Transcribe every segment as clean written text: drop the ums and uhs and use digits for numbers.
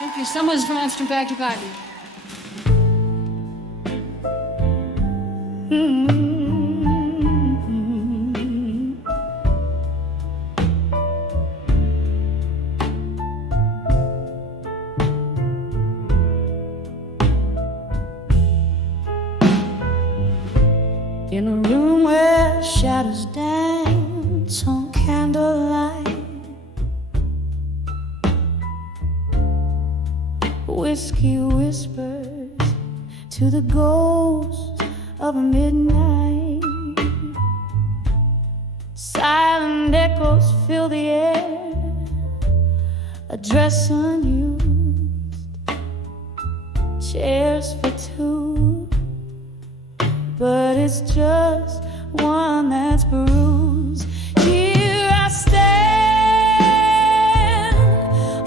Thank you. Someone's pronounced back to party. In a room where shadows dance on candlelight, whiskey whispers to the ghost of midnight. Silent echoes fill the air, a dress unused, chairs for two, but it's just one that's bruised. Here I stand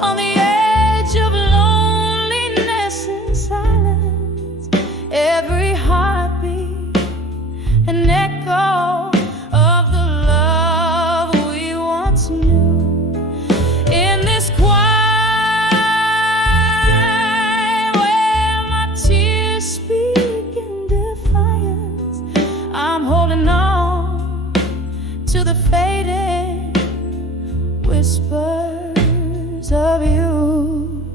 on the edge of loneliness and silence. Every heartbeat an echo of the love we once knew. In this quiet where my tears speak in defiance, I'm holding on to the faded whispers of you.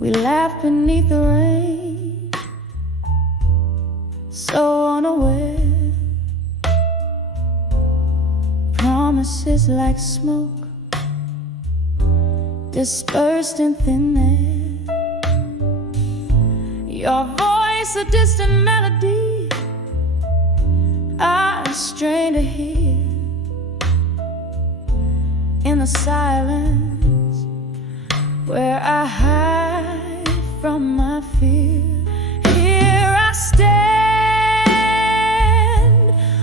We laugh beneath the rain, so unaware. Promises like smoke dispersed in thin air. Your voice a distant melody I strain to hear. In the silence where I hide from my fear, here I stand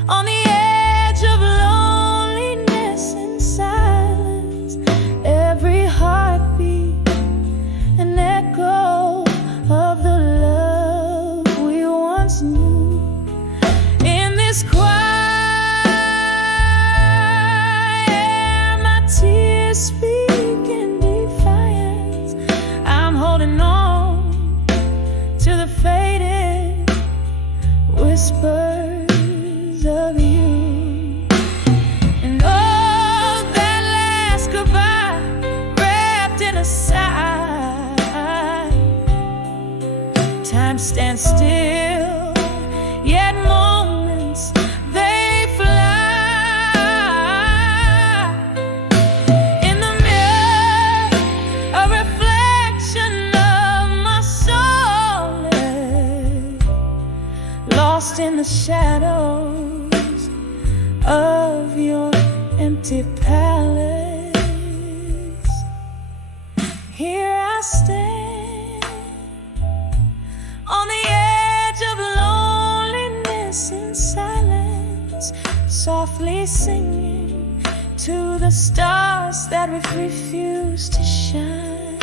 on the edge of loneliness and silence. Every heartbeat an echo of the love we once knew. In this quiet, my tears speak in defiance. I'm holding on to the faded whispers of you. And oh, that last goodbye wrapped in a sigh. Time stands still, yet moments they fly. In the mirror, a reflection of my soul, lost in the shadows of your empty palace. Here I stand on the edge of loneliness and silence, softly singing to the stars that we've refused to shine.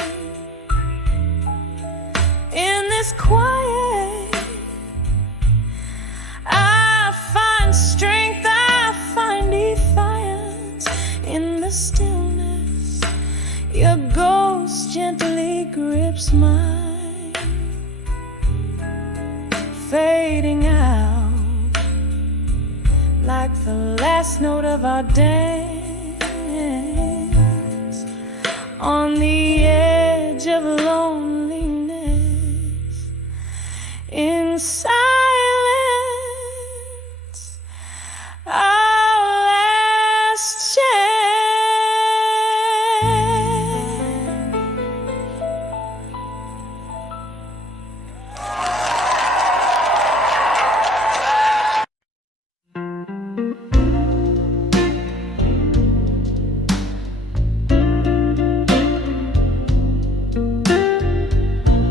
In this quiet, I find strength, I find defiance. In the stillness, your ghost gently grips mine, fading out like the last note of our dance. On the edge of loneliness, in silence, our last chance.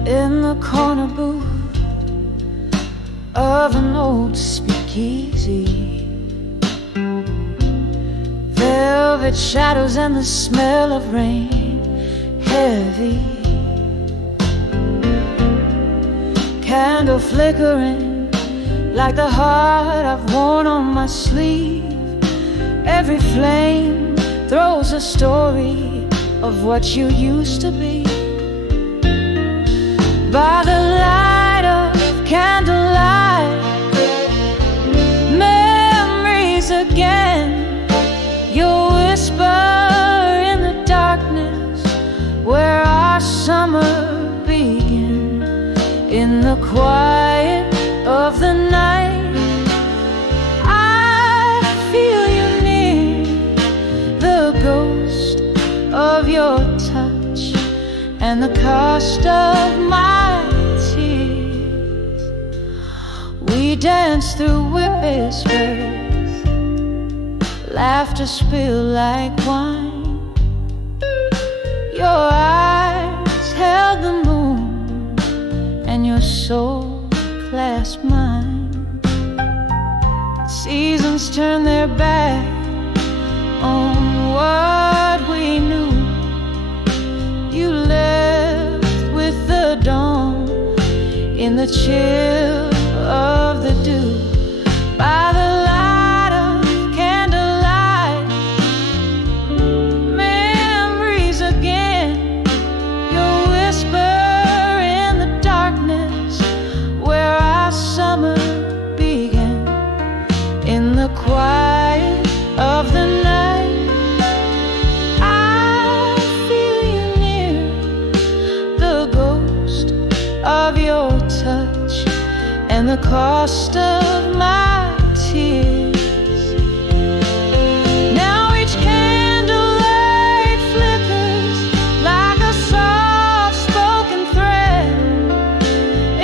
In the corner booth of an old speakeasy, velvet shadows and the smell of rain heavy, candle flickering like the heart I've worn on my sleeve. Every flame throws a story of what you used to be. By the light of candlelight, memories again. You'll whisper in the darkness where our summer began. In the quiet of the night, I feel you near, the ghost of your touch and the cost of my tears. We dance through whispers, laughter spill like wine. Your eyes held the moon and your soul clasped mine. Seasons turn their back on what we knew. You left with the dawn in the chill of the dew. By the light of candlelight, memories again. You'll whisper in the darkness where our summer began. In the quiet of the night, I feel you near, the ghost of your touch and the cost of my tears. Now each candlelight flickers like a soft-spoken thread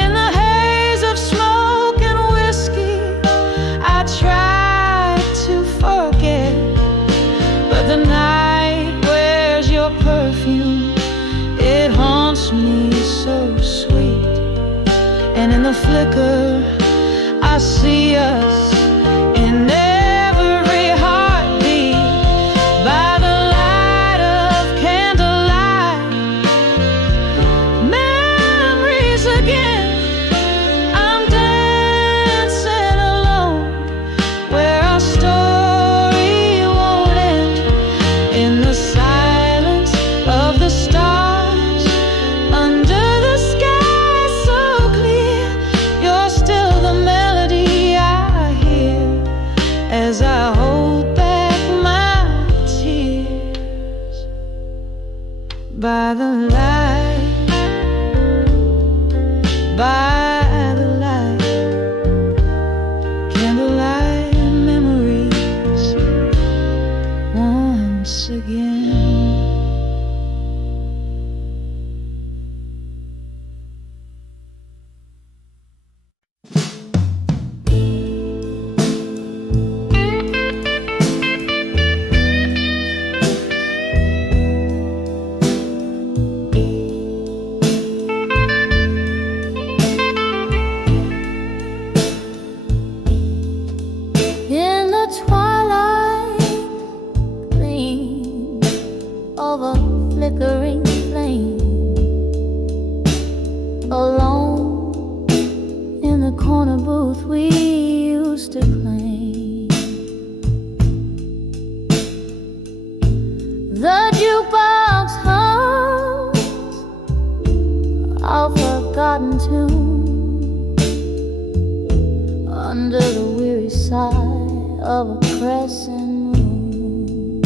in the haze of smoke and whiskey. I try to forget, but the night wears your perfume. It haunts me so sweet, and in the flicker I see us in every heartbeat. By the light of candlelight, memories again. I'm dancing alone where our story won't end. In the silence of the stars, under the sky so clear, you're still the melody I hear as I hold back my tears. By the light, by the light, candlelight memories once again. In the twilight gleam of a flickering flame, alone in the corner booth we used to claim. The jukebox hums a forgotten tune under the weary sigh of a crescent moon.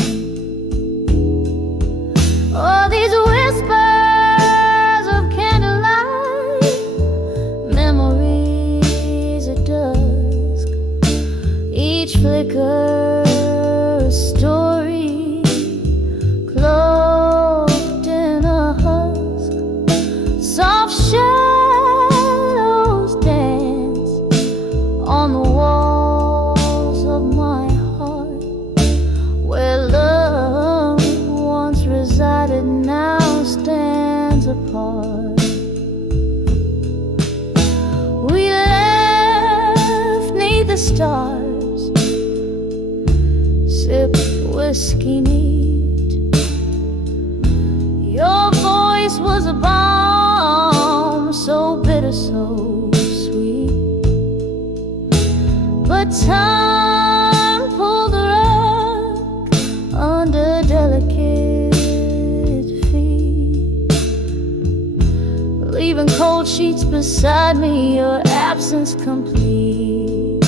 Oh, these whispers of candlelight, memories at dusk, each flicker a story cloaked in a husk. Soft shadows dance on the walls of my heart. leaving cold sheets beside me, your absence complete.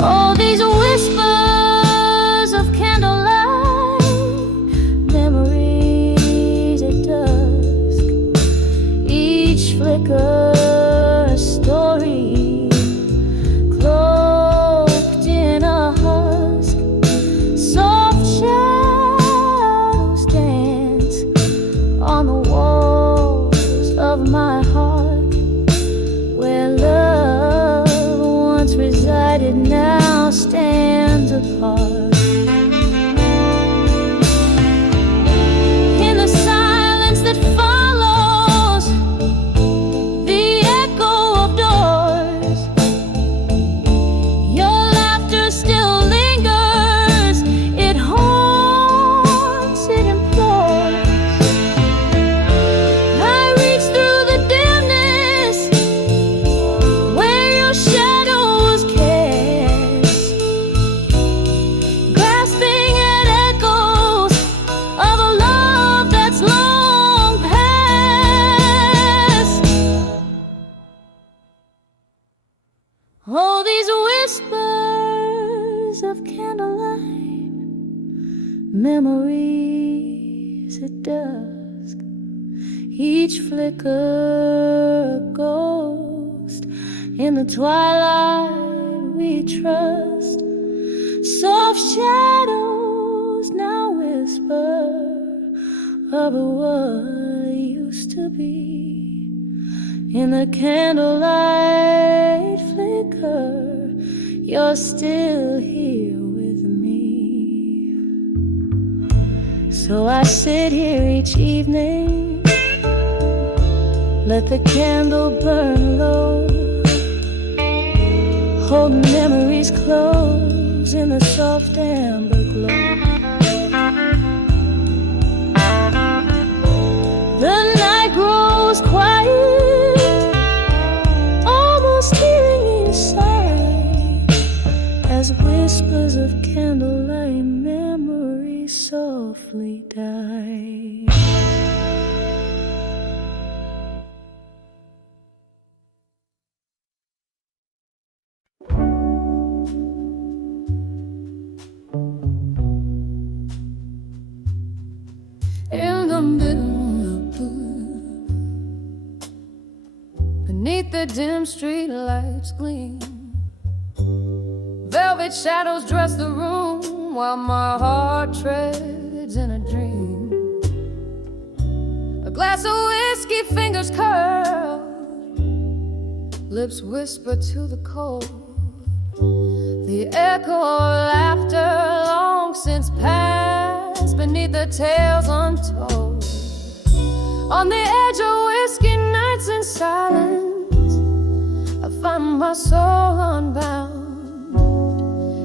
All these whispers of candlelight, memories at dusk, each flicker a story, cloaked in a husk. Soft shadows dance on the walls of my heart, where love once resided now stands apart. In the silence that follows the echo of doors, your laughter still lingers. It haunts, it implores. I reach through the dimness where your shadow was cast, grasping at echoes of a love that's long past. All these whispers of candlelight, memories at dusk, each flicker a ghost. In the twilight we trust. Soft shadows now whisper of what used to be. In the candlelight flicker, you're still here with me. So I sit here each evening, let the candle burn low, holding memories close in the soft amber glow. The night grows quiet, almost hearing inside, as whispers of candlelight memories softly die. In the middle of blue, beneath the dim street lights gleam, velvet shadows dress the room while my heart treads in a dream. A glass of whiskey, fingers curled, lips whisper to the cold, the echo of laughter long since passed beneath the tales untold. On the edge of whiskey nights in silence, I find my soul unbound,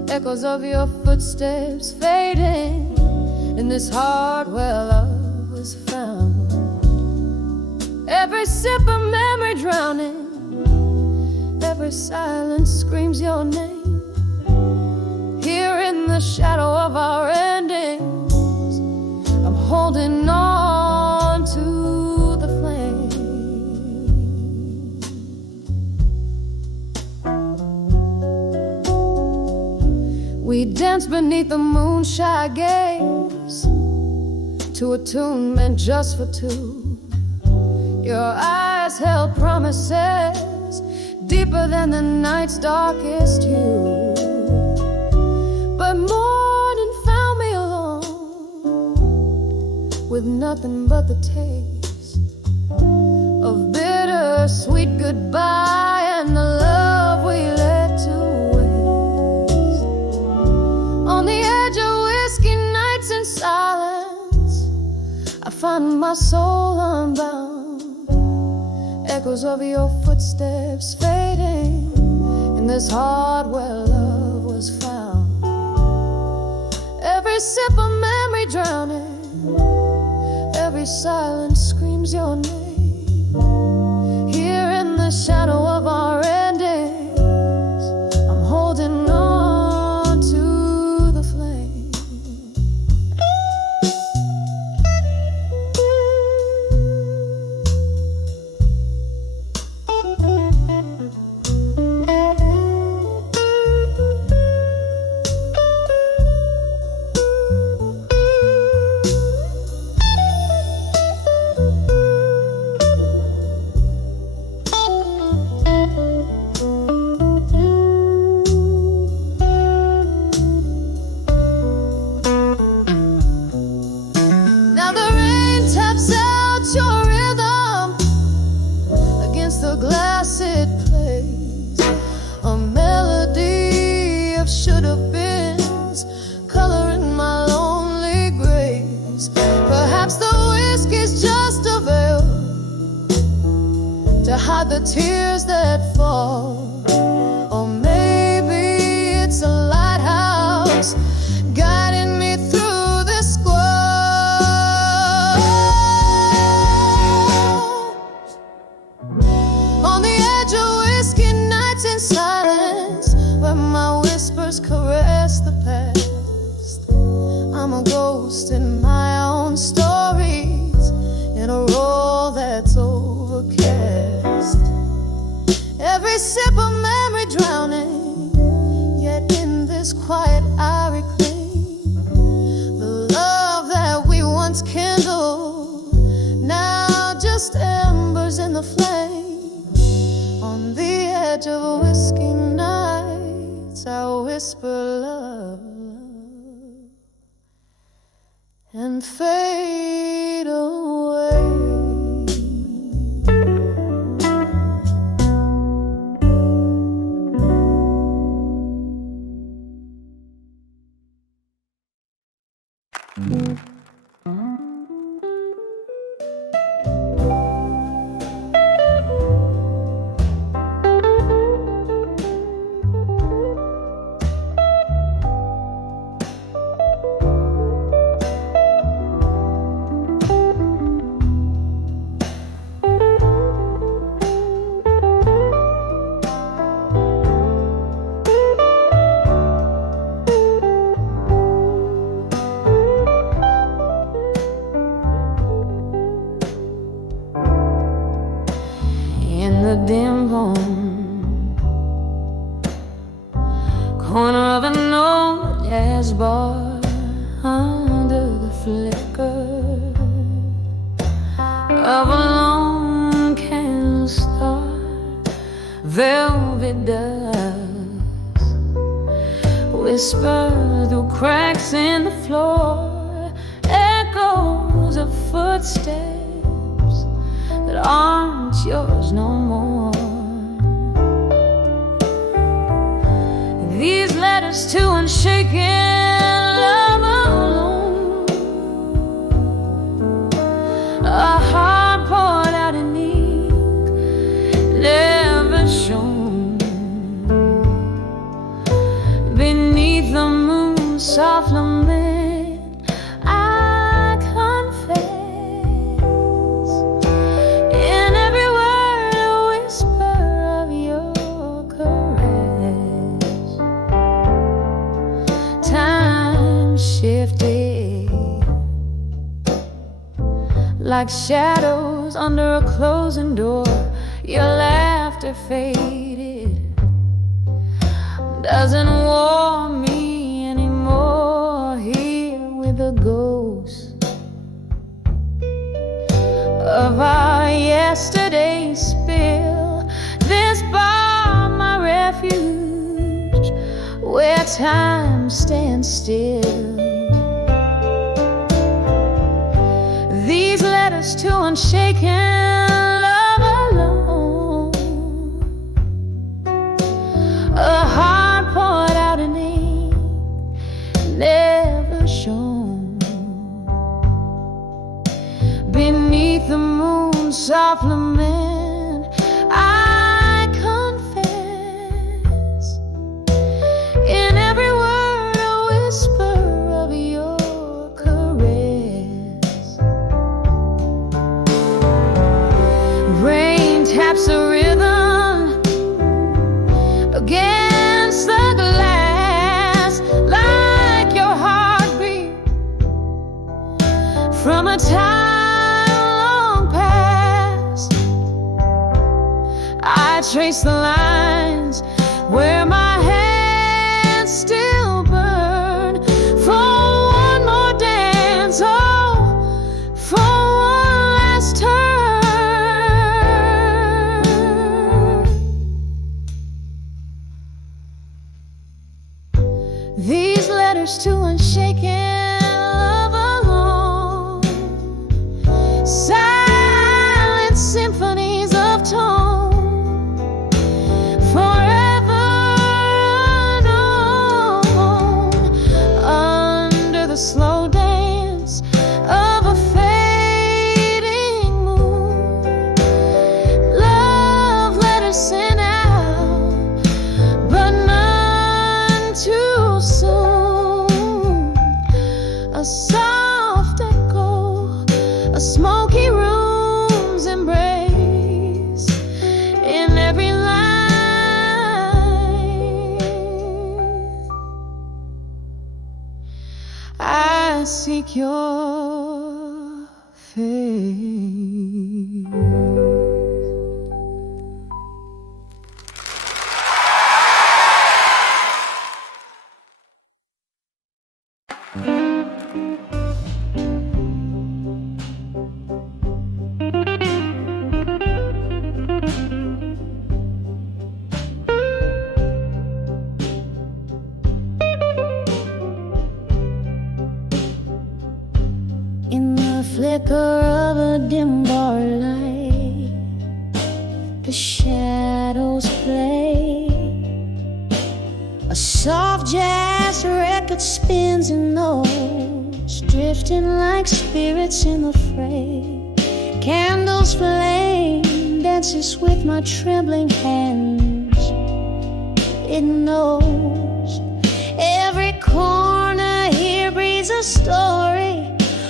echoes of your footsteps fading in this heart where love was found. Every sip of memory drowning, every silence screams your name. Here in the shadow of our endings, I'm holding on to the flame. We dance beneath the moonshine gaze to a tune meant just for two. Your eyes held promises deeper than the night's darkest hue. But morning found me alone, with nothing but the taste of bitter-sweet goodbye and the love we let to waste. On the edge of whiskey nights in silence, I find my soul unbound, echoes of your footsteps fading in this heart where love was found. Every sip of memory drowning, every silence screams your name. Here in the shadow of our endings, I'm holding on to the flame. while the rain taps out your rhythm against the glass it plays, a melody of should-have-beens coloring my lonely graves. Perhaps the whiskey's just a veil to hide the tears that fall, or maybe it's a lighthouse guiding me through this squall. On the edge of whiskey nights in silence, where my whispers caress the past, I'm a ghost in my own stories, in a role that's overcast. Every sip of memory drowning, yet in this quiet I reclaim the love that we once kindled, now just embers in the flame. On the edge of whiskey nights I whisper love and fade away. Dim home corner of an old jazz bar, under the flicker of a lone candle star, velvet dust whisper through cracks in the floor, echoes of footsteps that aren't yours no more. These letters to unshaken love alone, a heart poured out in ink, never shown. Beneath the moon's soft lament, I confess, in every word a whisper of your caress. Time shifted like shadows under a closing door. Your laughter faded, doesn't warm me anymore. Here with the ghost of our yesterday spill, this bar my refuge, where time stands still. These letters to unshaken love alone, a heart poured out in ink, never shown. Beneath the moon's soft lament, I confess, in every word a whisper of your caress. Rain taps a rhythm against the glass, like your heartbeat from a time long past. I trace the lines where my hands still burn for one more dance, oh, for one last turn. These letters to unshaken love alone, silent symphonies of tone, forever known under the slow dance of a fading moon. Love letters sent out, but none too soon. A soft echo, a smoky room's embrace in every line. I seek your face. In the flicker of a dim bar light, the shadows play. A soft jazz record spins in notes, drifting like spirits in the fray. Candles flame, dances with my trembling hands. It knows every corner here breathes a story.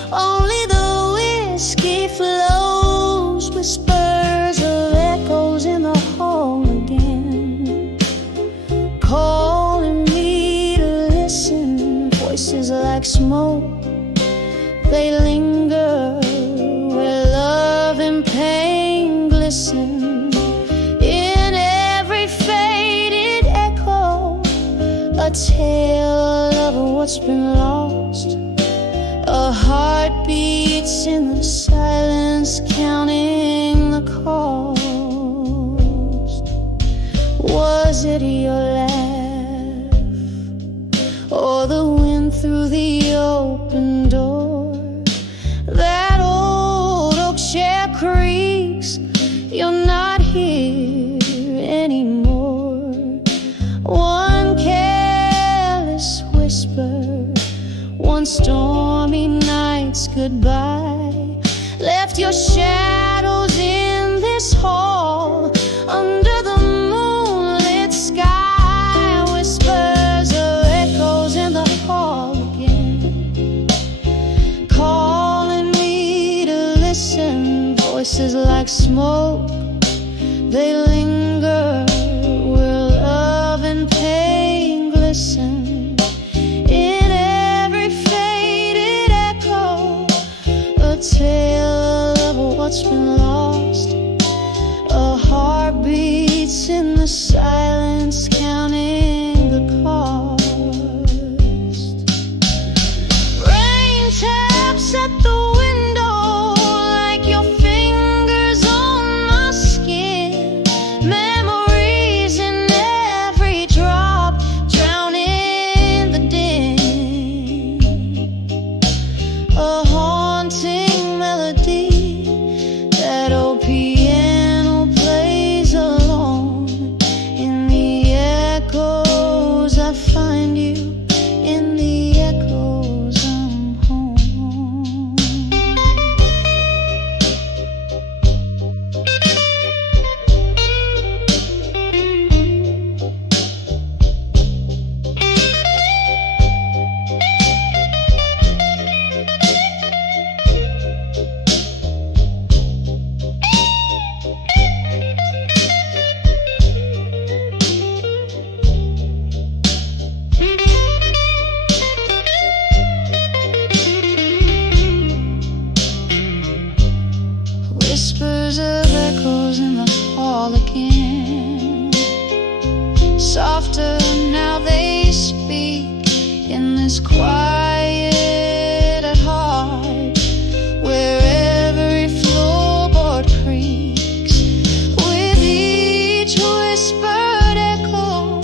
Only the whiskey flows, whispers of echoes in the hall again, calling me to listen. Voices like smoke, they linger where love and pain glisten. In every faded echo, a tale of what's been lost. A heart beats in the silence, counting the cost. Was it your laugh, or the wind through the open door? That old oak chair creaks, you're not here anymore. One careless whisper, one stormy night's goodbye, left your shadows in this hall under the moonlit sky. Whispers of echoes in the hall again, calling me to listen. Voices like smoke, they linger where love and pain glisten. In every faded echo, a tale of what's been lost. A heart beats in the silence, counting the cost. Rain taps at the window like your fingers on my skin. Memories in every drop, drown in the din. A haunting melody, that old piano plays alone. In the echoes I find you, in the echoes I'm home. Whispers of echoes in the hall again, softer now they speak in this quiet at heart, where every floorboard creaks with each whispered echo.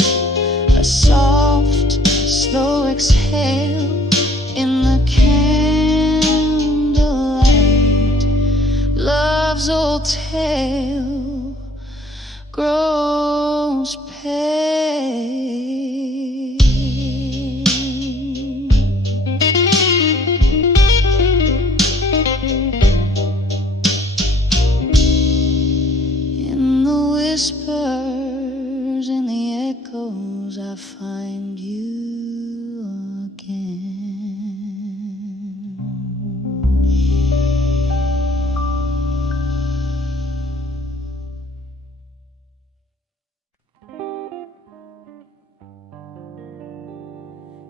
A soft, slow exhale in the candlelight. love's old tale grows pale. In the whispers, in the echoes, I find you again.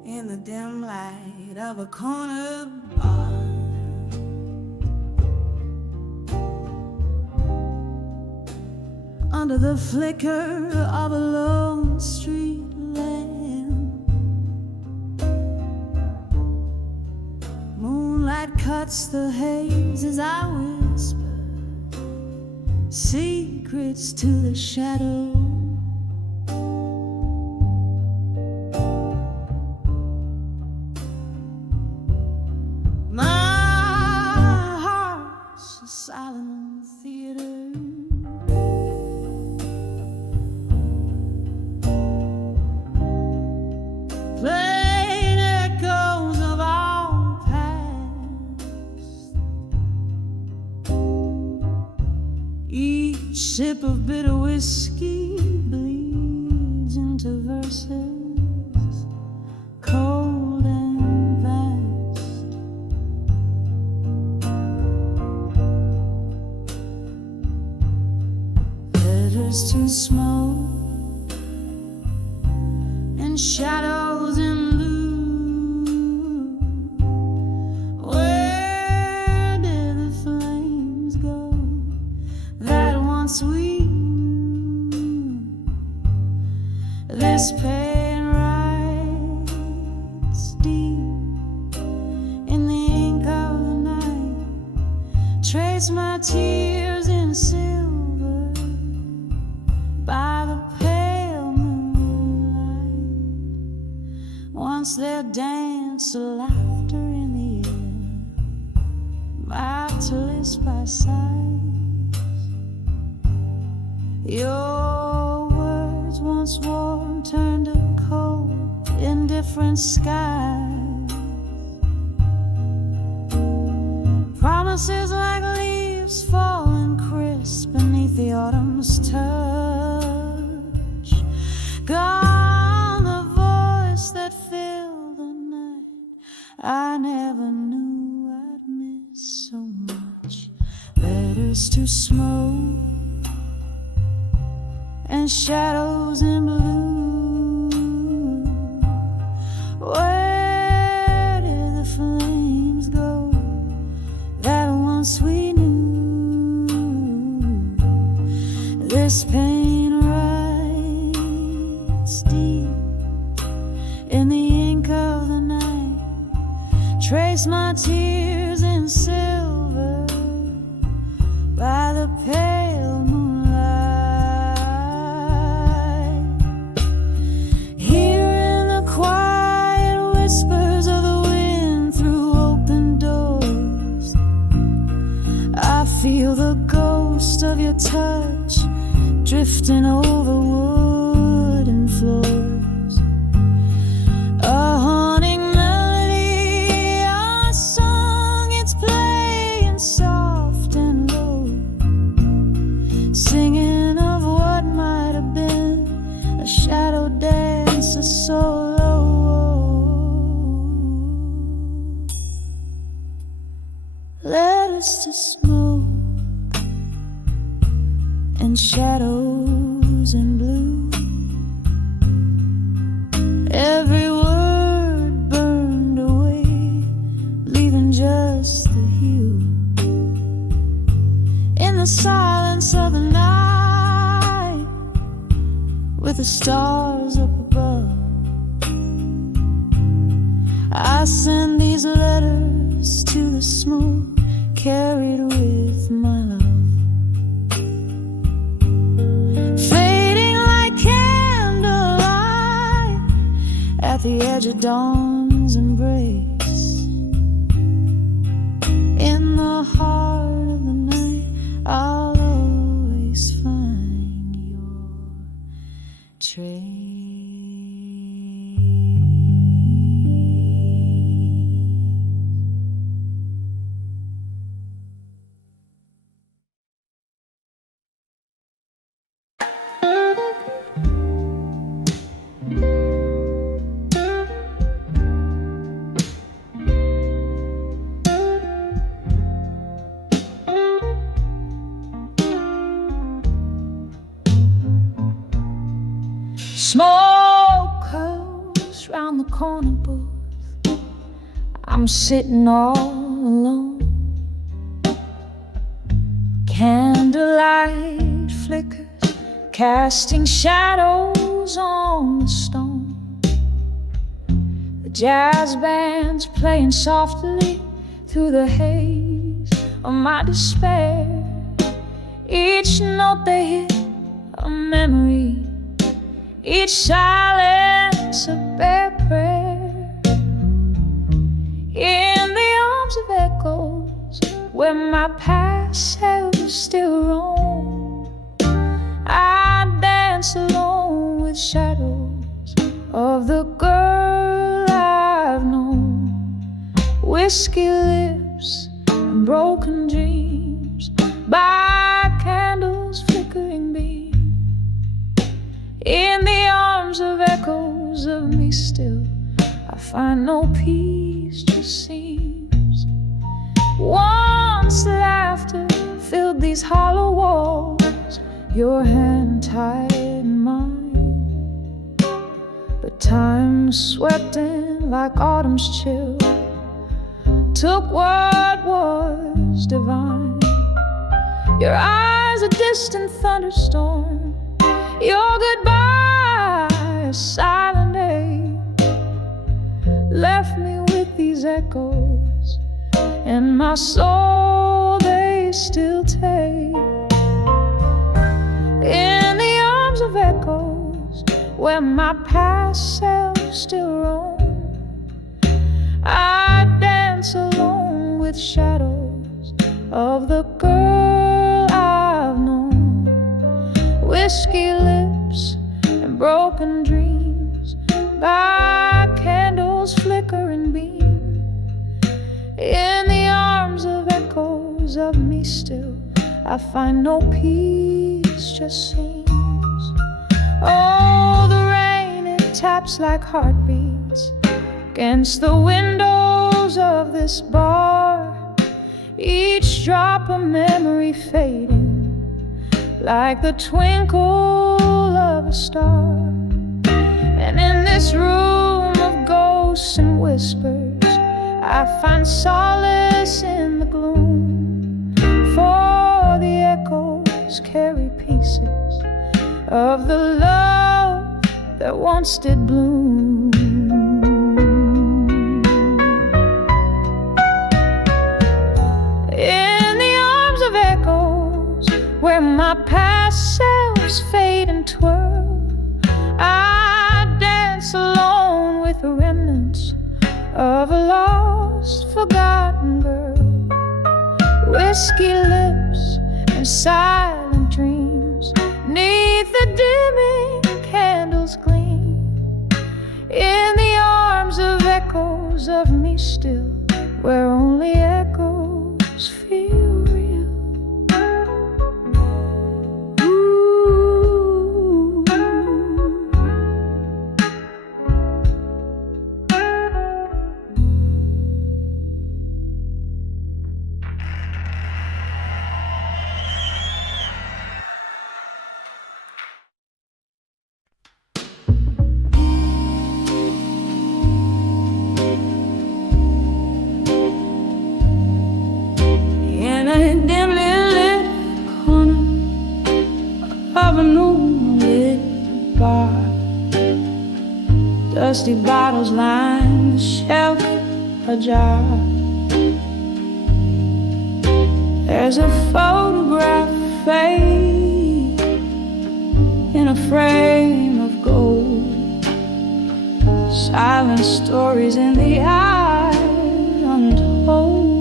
In the dim light of a corner bar, under the flicker of a lone street lamp, moonlight cuts the haze as I whisper secrets to the shadow. Silent theater, playing echoes of our past. Each sip of bitter whiskey bleeds into verses cold and vast. Letters to smoke and shadows in blue. Where did the flames go that once we knew? This pain writes deep in the ink of the night. Trace my tears in silver by the pale moonlight. Once there danced laughter in the air, marvelous by sighs. Your words once warm turned to cold in different skies. Promises like leaves falling crisp beneath the autumn's touch. Gone the voice that filled the night. I never knew I'd miss so much. Letters to smoke and shadows in blue. Where did the flames go that once we knew? This pain writes deep in the ink of the night. Trace my tears in silver by the pale moonlight. Here in the quiet whispers of the wind through open doors, I feel the ghost of your touch drifting over wooden floors. A haunting melody, a song, it's playing soft and low, singing of what might have been a shadow dance, a solo. Letters to smoke and shadows in blue. Every word burned away, leaving just the hue. In the silence of the night, with the stars up above, I send these letters to the smoke, carried with my love. Fading like candlelight at the edge of dawn's embrace. In the heart of the night, I'll Smoke curls round the corner booth. I'm sitting all alone. Candlelight flickers, casting shadows on the stone. The jazz band's playing softly through the haze of my despair. Each note they hit a memory, each silence a bare prayer. In the arms of echoes, where my past self still roam, I dance alone with shadows of the girl I've known. Whiskey lips and broken dreams by candles flickering beam. In the arms of echoes of me still, I find no peace, just seems. Once laughter filled these hollow walls, your hand tied mine. But time swept in like autumn's chill, took what was divine. Your eyes a distant thunderstorm, your goodbye a silent ache, left me with these echoes in my soul they still take. In the arms of echoes, where my past self still roam, I dance alone with shadows of the girl I've known. Whiskey lips and broken dreams by candles flickering beam. In the arms of echoes of me still, I find no peace, just seems. Oh, the rain, it taps like heartbeats against the windows of this bar, each drop a memory fading like the twinkle of a star. And in this room of ghosts and whispers, I find solace in the gloom, for the echoes carry pieces of the love that once did bloom. In the arms of echoes, where my past selves fade and twirl, I dance alone with the remnants of a lost, forgotten girl. Whiskey lips and silent dreams, neath the dimming candles gleam. In the arms of echoes of me still, where only echoes feel real. Ooh. In a dimly lit corner of a moonlit bar, dusty bottles line the shelf ajar. There's a photograph frame in a frame of gold, silent stories in the eye untold.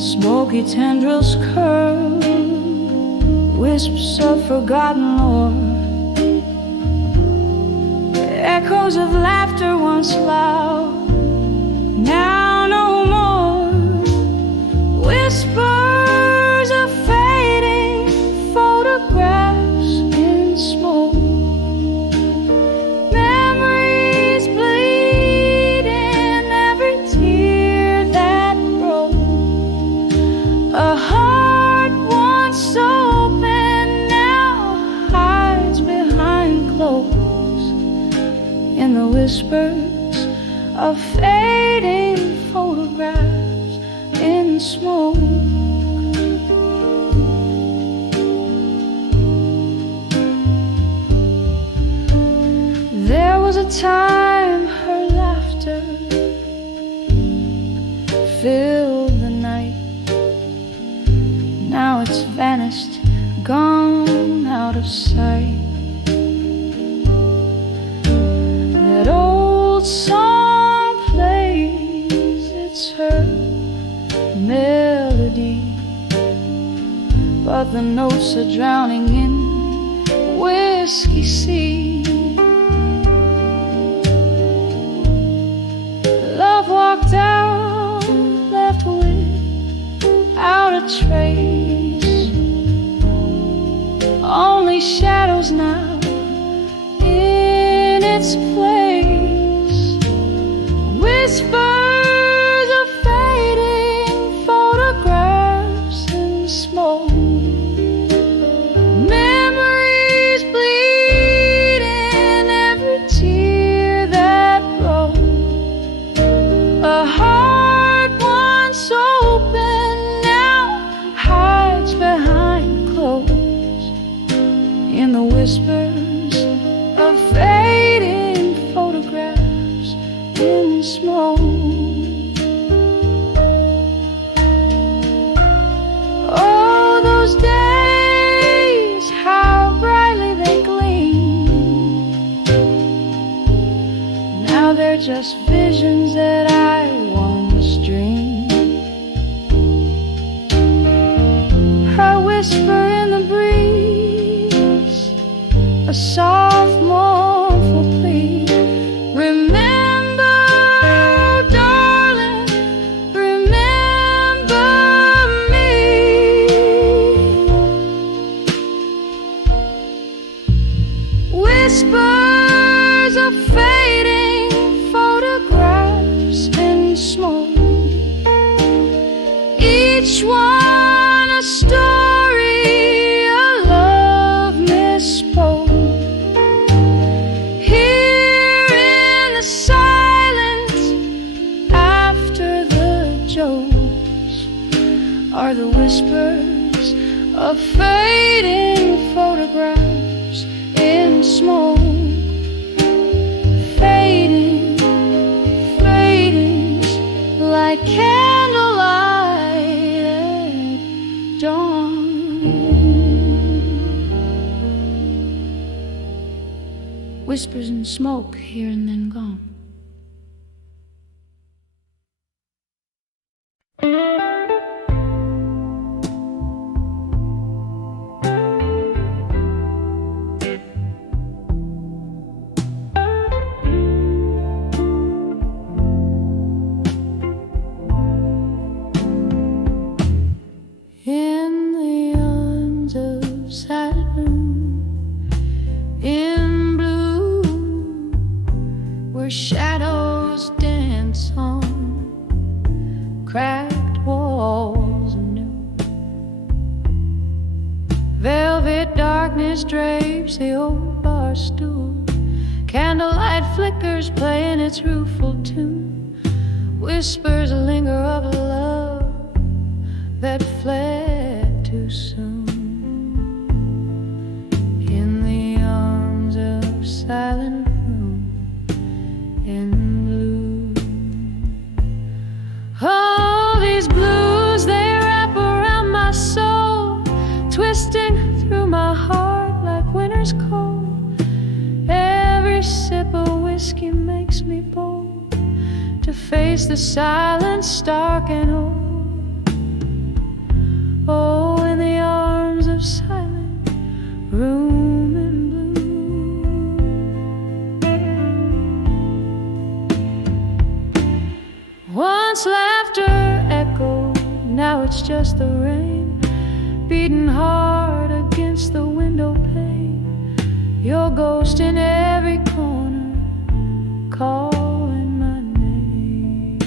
Smoky tendrils curl, wisps of forgotten lore, echoes of laughter once loud, now no more. Whispers of fading photographs in smoke, memories bleed in every tear that broke. A heart once open, now smoke. There was a time her laughter filled the night. Now it's vanished, gone out of sight. That old song plays, it's her melody, but the notes are drowning in whiskey sea. Love walked out, left without a trace. Only shadows now in its place. Whispers of fading photographs and smoke. Memories bleed in every tear that broke. A heart once open now hides behind clothes in the whispers of fading photographs in smoke. Oh, those days, how brightly they gleam. Now they're just visions that I once dreamed. Her whisper in the breeze, a soft mournful plea. Remember, darling, remember me. Whispers of fading photographs in smoke. Each one a story, a love misspoke. Here in the silence after the jokes are the whispers of fading photographs in smoke. Fading, fading like candlelight at dawn. Whispers and smoke, here and then gone. In the arms of silent room, in blue, where shadows dance on cracked walls anew. Velvet darkness drapes the old bar stool. Candlelight flickers playing its rueful tune. Whispers linger of a love that fled too soon. In the arms of silent room, in blue. Oh, these blues, they wrap around my soul, twisting through my heart like winter's cold. Every sip of whiskey makes me bold to face the silence stark and old. Oh, in the arms of silent room in blue. Once laughter echoed, now it's just the rain beating hard against the window pane. Your ghost in every corner calling my name.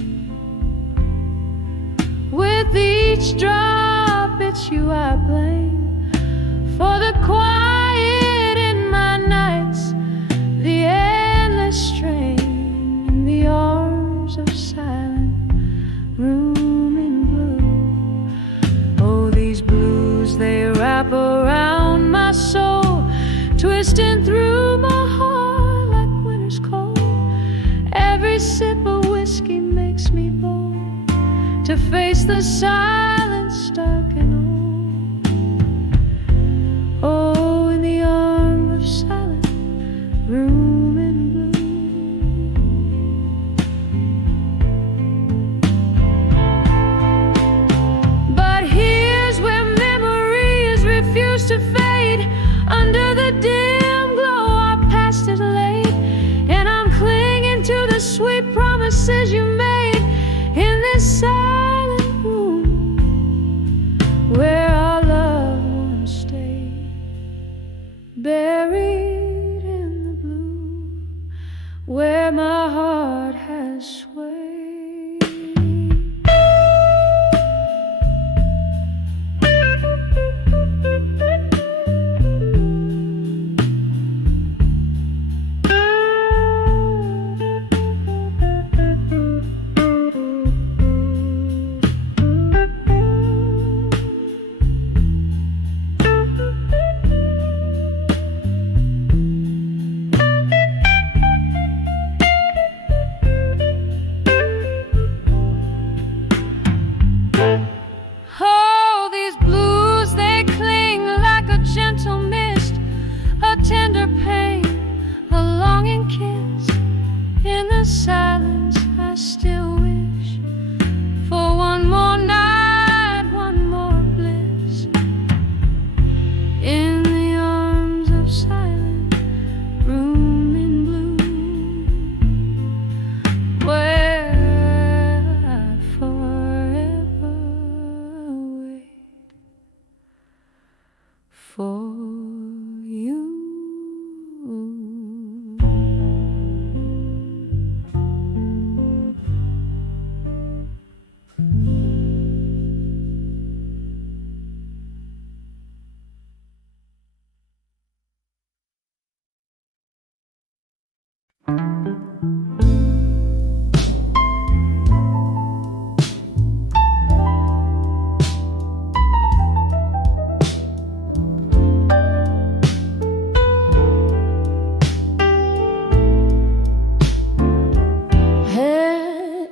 With each drop it's you I blame for the quiet in my nights, the endless strain in the arms of silent room in blue. wrap around my soul, twisting through my heart like winter's cold. Every sip of whiskey makes me bold to face the silence dark and old. Oh, in the arm of silent room in blue. But here's where memories refuse to fade. Under the dim glow our past is laid, and I'm clinging to the sweet promises you made in this silent room where our loved ones stay, buried in the blue, where my heart has swayed. Oh, these blues, they cling like a gentle mist, a tender pain, a longing kiss. In the silence I still wish for one more night, one more bliss. In the arms of silent room in blue, where I forever wait for you.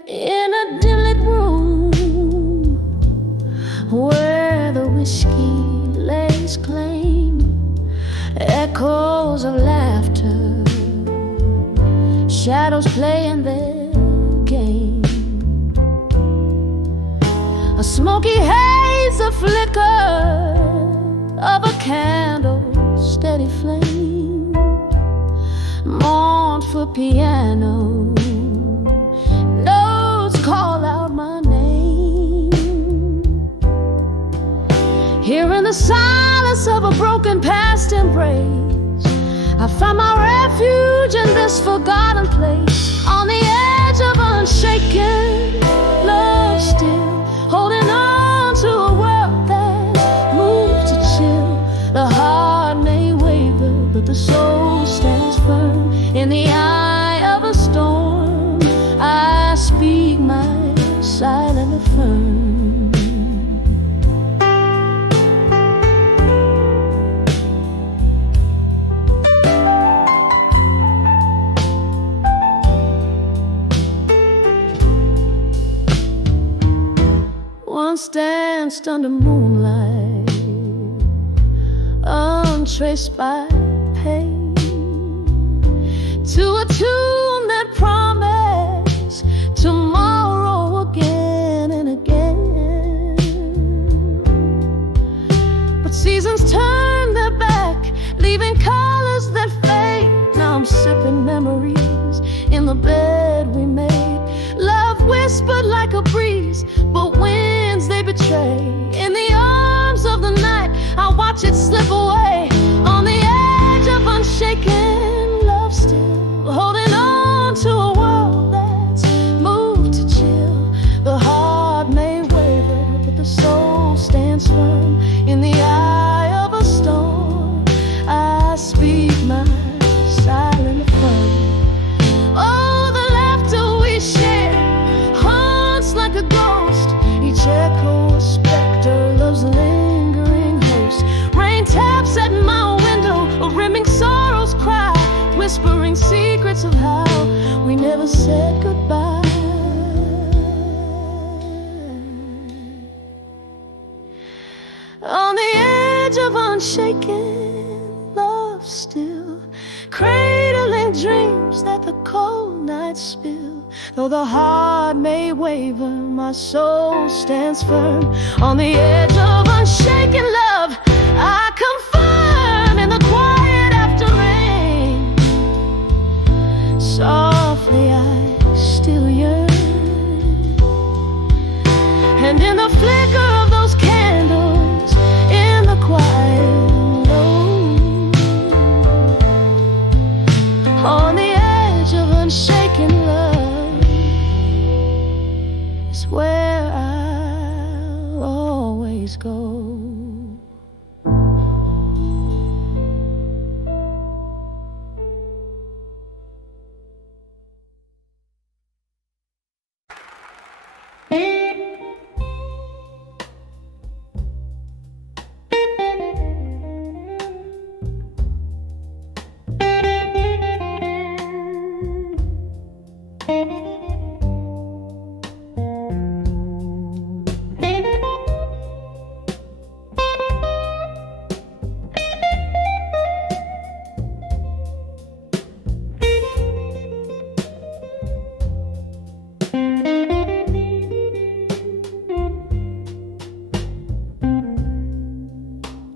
In a dim-lit room where the whiskey lays claim, echoes of laughter, shadows playing their game. A smoky haze, a flicker of a candle, steady flame, mournful piano, notes call out my name. Here in the silence of a broken past embrace, I find my refuge in this forgotten place, on the edge of unshaken love, still holding on to a world that moves to chill. The heart may waver, but the soul stands firm. In the eye of a storm, I speak my silent affirm. Once danced under moonlight, untraced by pain, to a tune that promised tomorrow again and again. But seasons turn their back, leaving colors that fade. Now I'm sipping memories in the bed we made. Love whispered like a breeze, but winds they betray. In the arms of the night, I watch it slip away, on the edge of unshaken love, still holding on to a world that's moved to chill. The heart may waver, but the soul stands firm. In the eye of a storm, I speak my silent affirm. Oh, the laughter we share haunts like a ghost, each echo a specter, love's lingering host. Rain secrets of how we never said goodbye. On the edge of unshaken love still, cradling dreams that the cold nights spill. Though the heart may waver, my soul stands firm. On the edge of unshaken love, I confirm in the quiet after rain. Softly I still yearn, and in the flicker of those candles in the quiet alone, on the edge of unshaken love is where I'll always go.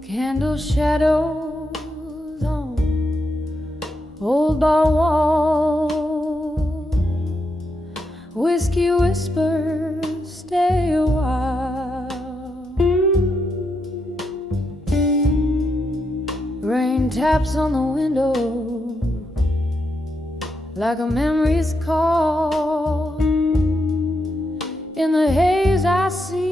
Candle shadows on old bar wall, whiskey whispers, stay a while. Rain taps on the window like a memory's call. In the haze I see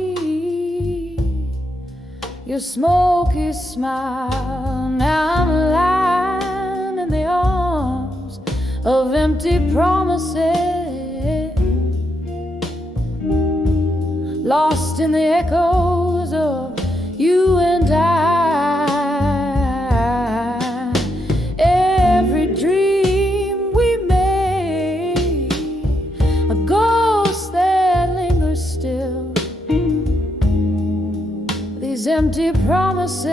your smoky smile. Now I'm lying in the arms of empty promises, lost in the echoes of you and I. Every dream we made, a ghost that lingers still. These empty promises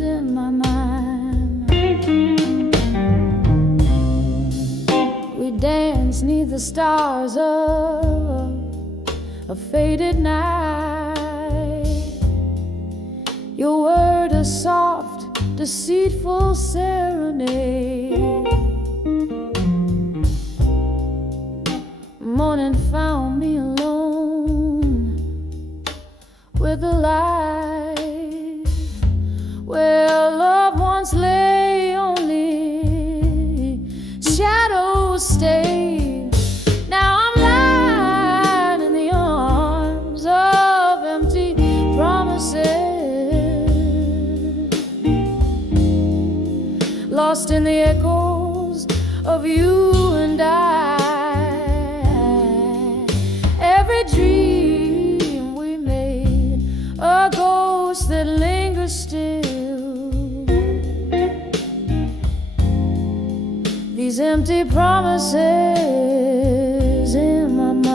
in my mind. We dance 'neath the stars of a faded night. Your word a soft, deceitful serenade. Morning found me alone with the light where loved ones lay, only shadows stay. Now I'm lying in the arms of empty promises, lost in the echoes of you and I. Every dream we made, a ghost that lingers still. These empty promises in my mind.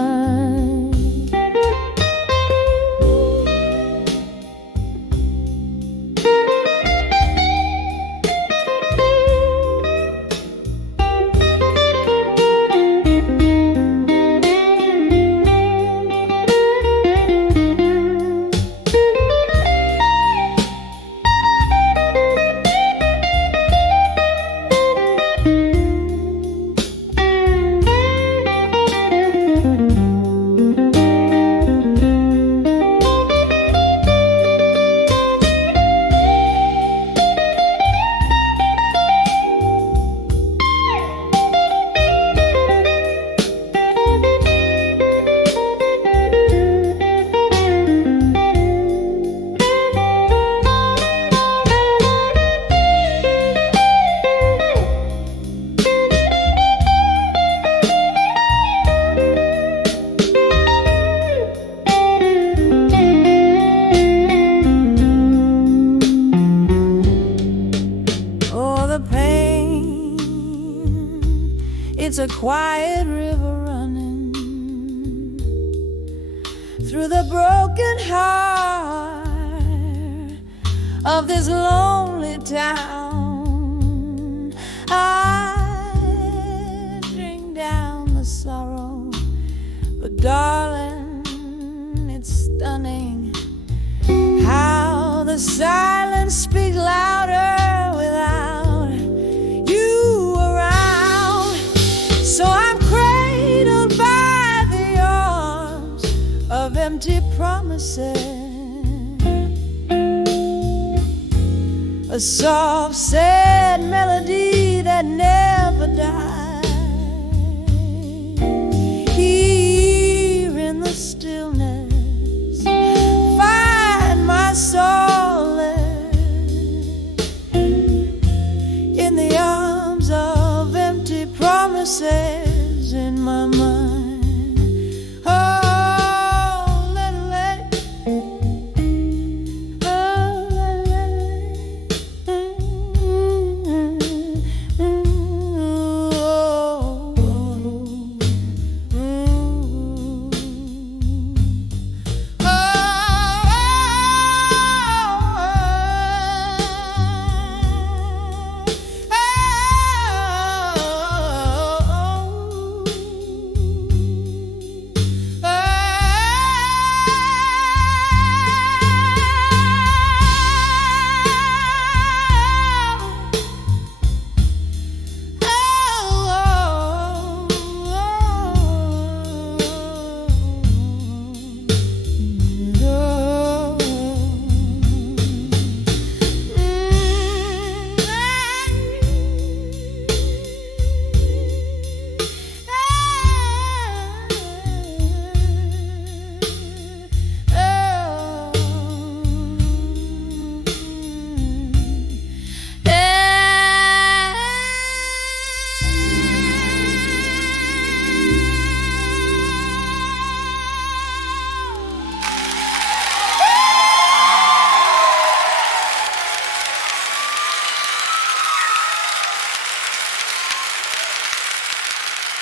a quiet river running through the broken heart of this lonely town. I drink down the sorrow, but darling, it's stunning how the silence speaks louder without you around. So I'm cradled by the arms of empty promises, a soft, sad melody that never dies. Here in the stillness, find my solace in the arms of empty promises in my mind.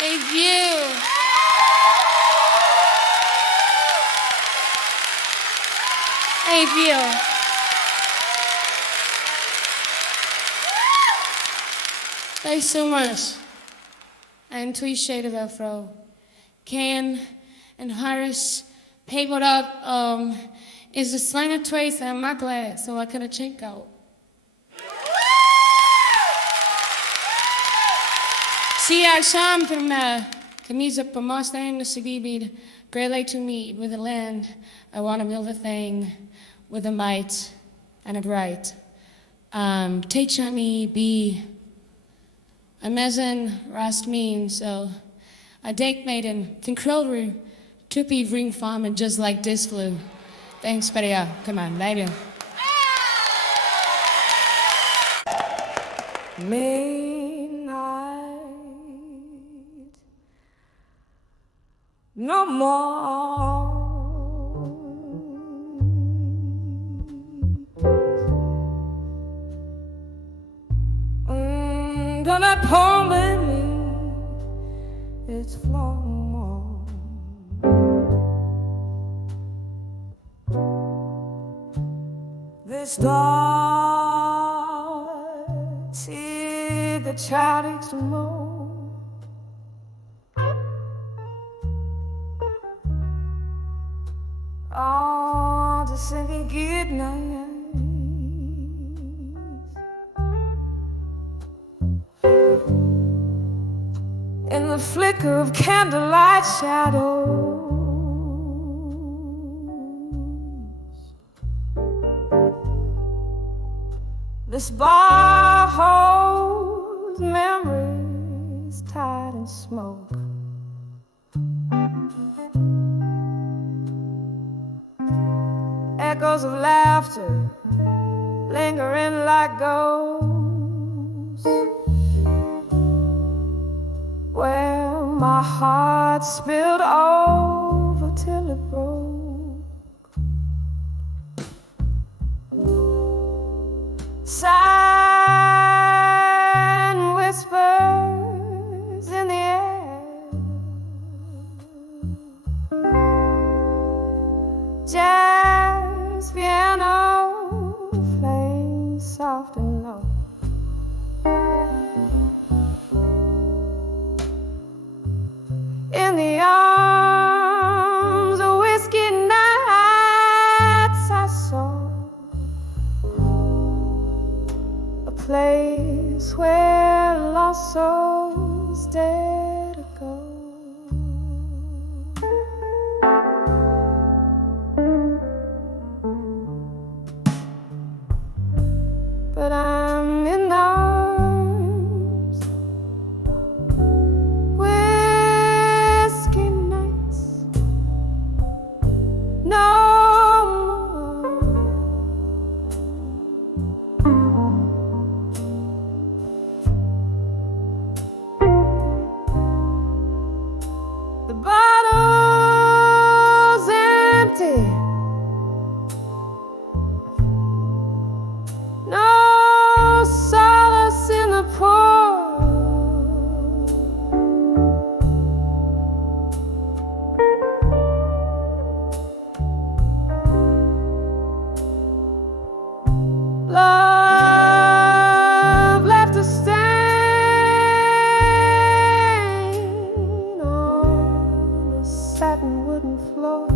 Thank you. Thank you. Thanks so much. And Tweet Shade of Afro. Ken and Harris papered up is the slang of trace and my glass, so I could check out. Sì, Asham per me, camisa per Mustang to Sigibid, great lake to meet with the land. I want to build a thing with a might and a right. Take me be a mezen rast mean, so I dake maiden, think crowder, to be ring farm and just like this flu. Thanks, Peria. Come on, later. No more. Gonna pull me, it's flow. This dark, see the child explode. Oh, the singing good night. In the flicker of candlelight shadows, this bar holds memories tied in smoke. Echoes of laughter lingering like ghosts, where my heart spilled over till it broke. Silent whispers in the air, jazz piano plays soft and low. In the arms of whiskey nights I saw a place where lost souls dare to go. But I'm in arms, whiskey nights, no more. The bottle's empty. No solace in the poor. Love left a stain on a satin wooden floor.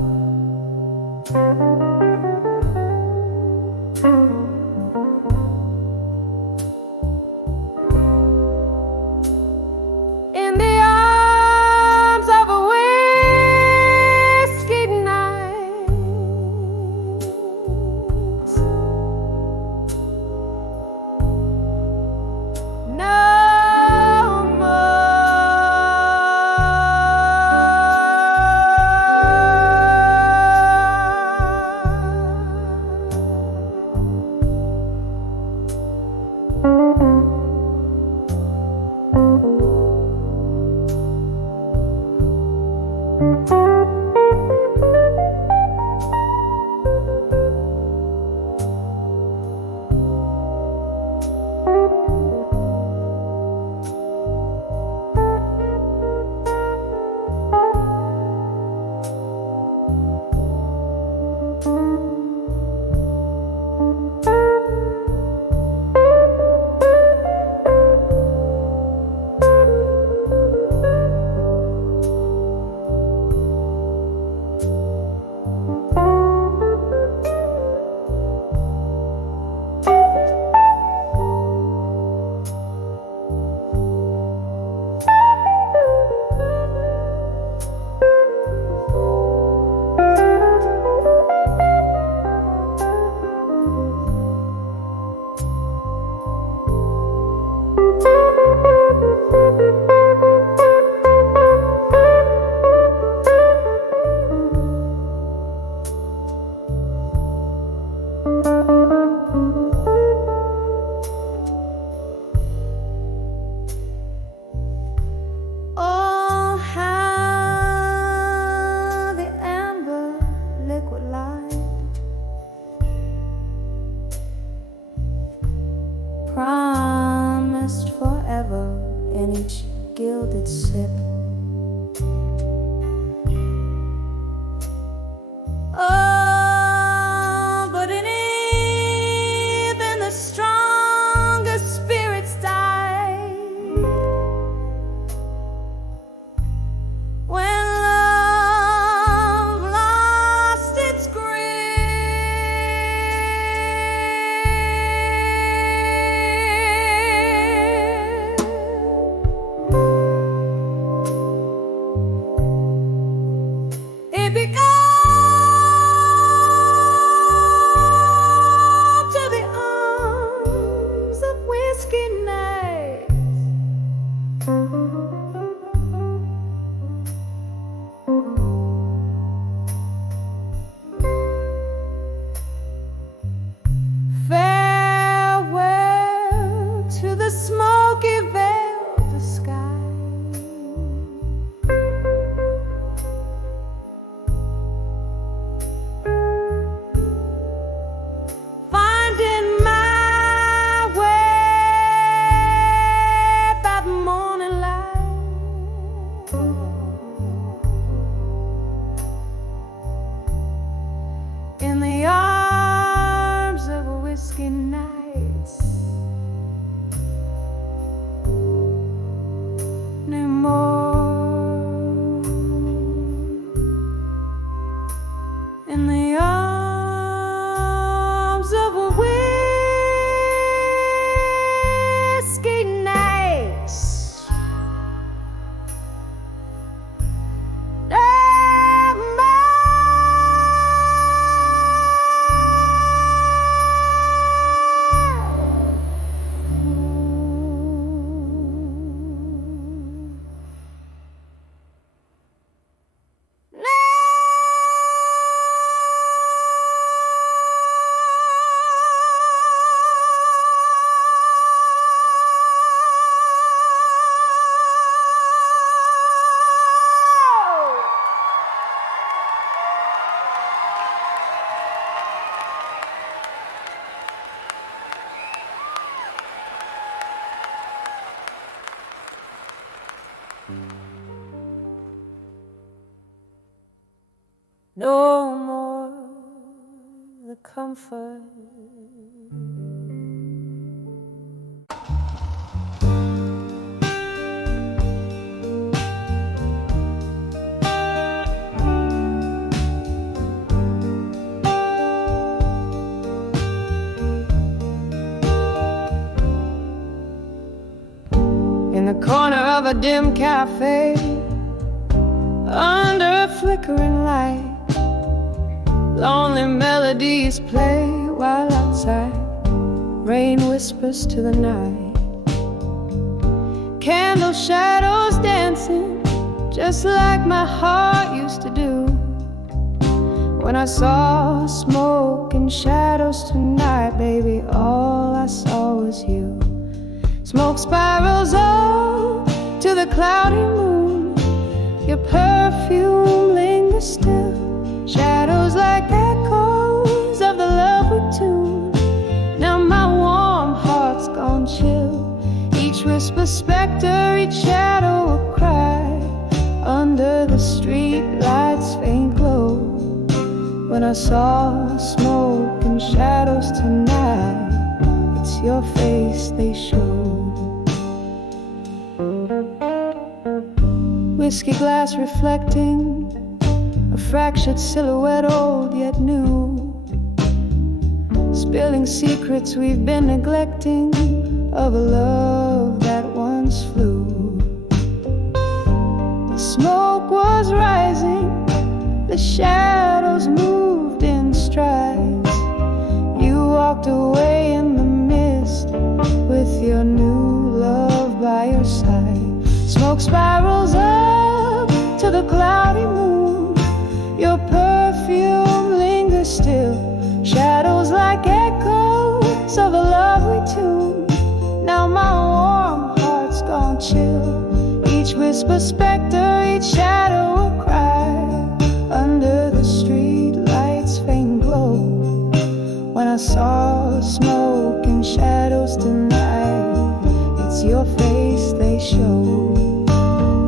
In the arms of a whiskey night, no Oh, how the amber liquid light promised forever in each gilded sip. Oh, but in even the strongest spirits died when love lost its grip. in the arms of a whiskey nights anymore, in the arms of a whiskey nights. No more the comfort in the corner of a dim cafe, under a flickering light. Lonely melodies play while outside rain whispers to the night. Candle shadows dancing just like my heart used to do. When I saw smoke and shadows tonight, baby, all I saw was you. Smoke spirals up to the cloudy moon. Your perfume lingers still. Shadows like echoes of the love we tuned. Now my warm heart's gone chill. Each whisper specter, each shadow a cry. Under the street lights' faint glow. When I saw smoke and shadows tonight, it's your face they showed. Whiskey glass reflecting a fractured silhouette, old yet new, spilling secrets we've been neglecting of a love that once flew. The smoke was rising, the shadows moved in strides. You walked away in the mist with your new love by your side. Smoke spirals up to the cloudy moon. Your perfume lingers still. Shadows like echoes of the love we tuned. Now my warm heart's gone chill. Each whisper specter, each shadow a cry. Under the street lights' faint glow. When I saw smoke and shadows tonight, it's your face they show.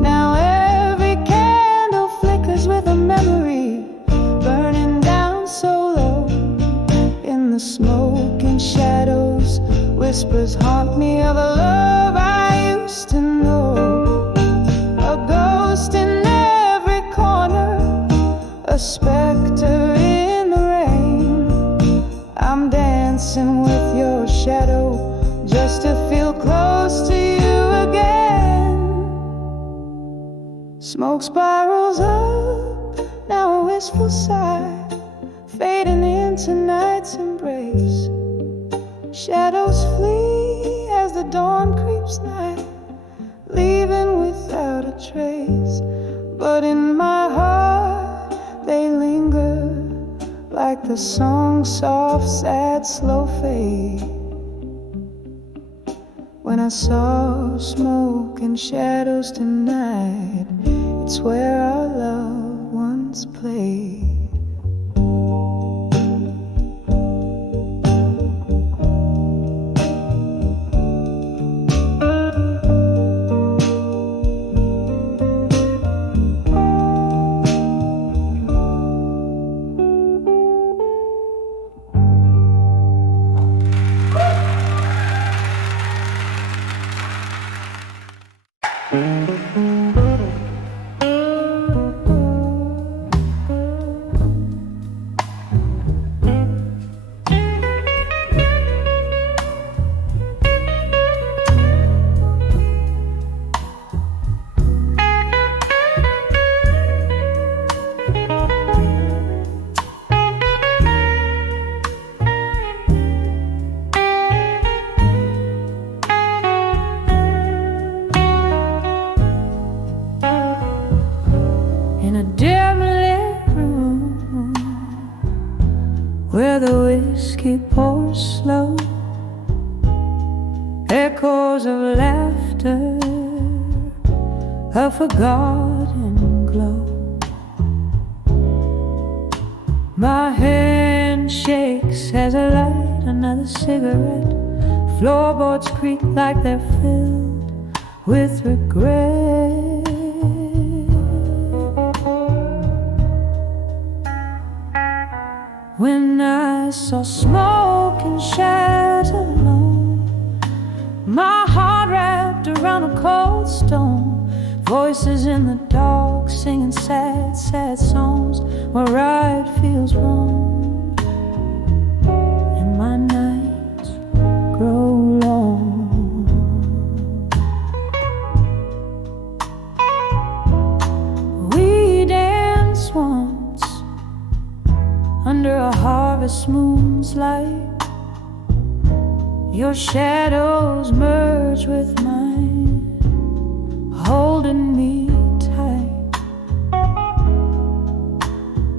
Now every candle flickers with a memory, burning down so low. In the smoke and shadows, whispers haunt me of a love I used to know. A ghost in every corner, a specter in the rain. I'm dancing with your shadow just to feel close to you again. Smoke spirals up, now a wistful sigh, fading into night's embrace. Shadows flee as the dawn creeps nigh, leaving without a trace. But in my heart they linger, like the song's soft, sad, slow fade. When I saw smoke and shadows tonight, it's where our love once played. where the whiskey pours slow, echoes of laughter, a forgotten glow. My hand shakes as I light another cigarette. Floorboards creak like they're filled with regret. When I saw smoke and shadows alone, my heart wrapped around a cold stone. Voices in the dark singing sad, sad songs where right feels wrong, and my nights grow long. We danced once under a harvest moon's light. Your shadows merge with mine, holding me tight.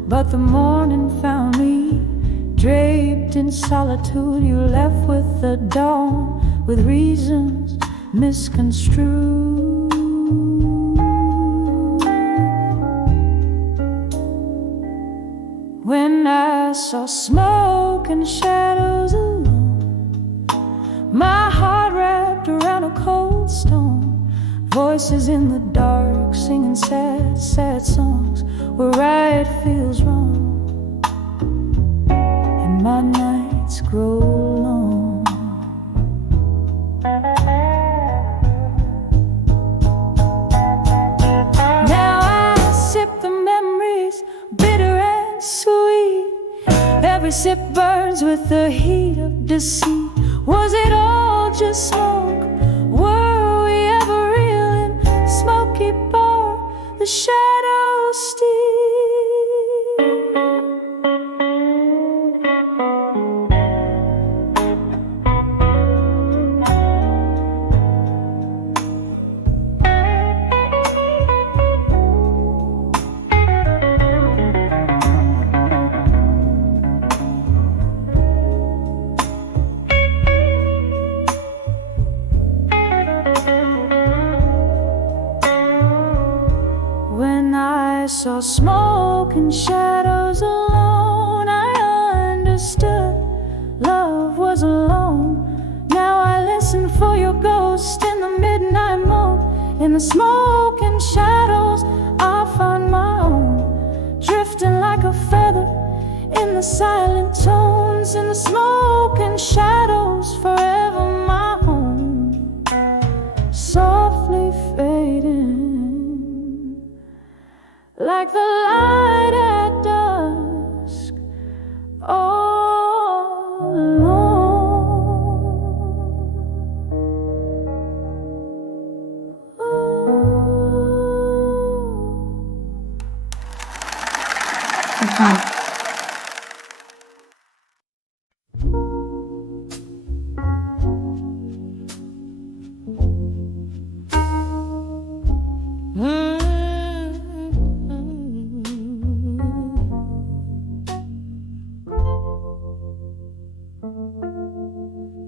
But the morning found me draped in solitude. You left with the dawn, with reasons misconstrued. When I saw smoke and shadows alone, my heart wrapped around a cold stone. Voices in the dark singing sad, sad songs where right feels wrong, and my nights grow long. Now I sip the memories, bitter and sweet. Every sip burns with the heat of deceit. Was it all just smoke? Were we ever real in smoky bar? The shadows steal. I saw smoke and shadows alone. I understood love was alone. Now I listen for your ghost in the midnight moon. In the smoke and shadows I find my own, drifting like a feather in the silent tones. In the smoke and shadows forever my home, softly fading like the light at dusk, all alone.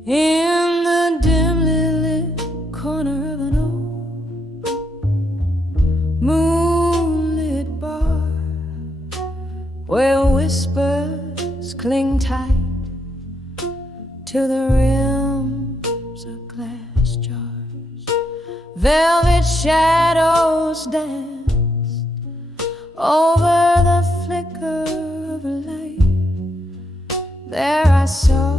In the dimly lit corner of an old moonlit bar, where whispers cling tight to the rims of glass jars, velvet shadows danced over the flicker of a light. There I saw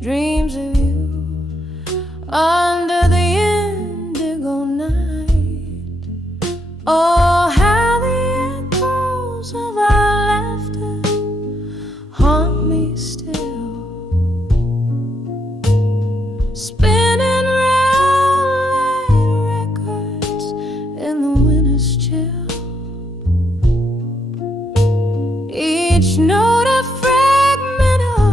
dreams of you under the indigo night. Oh, how the echoes of our laughter haunt me still, spinning round like records in the winter's chill. Each note a fragment of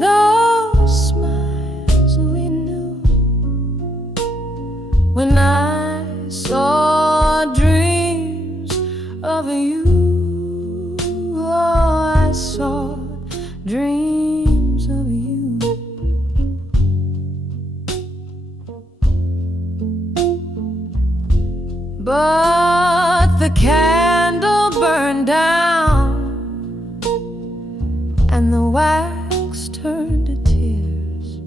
those smiles we knew. When I saw dreams of you, oh, I saw candle burned down, and the wax turned to tears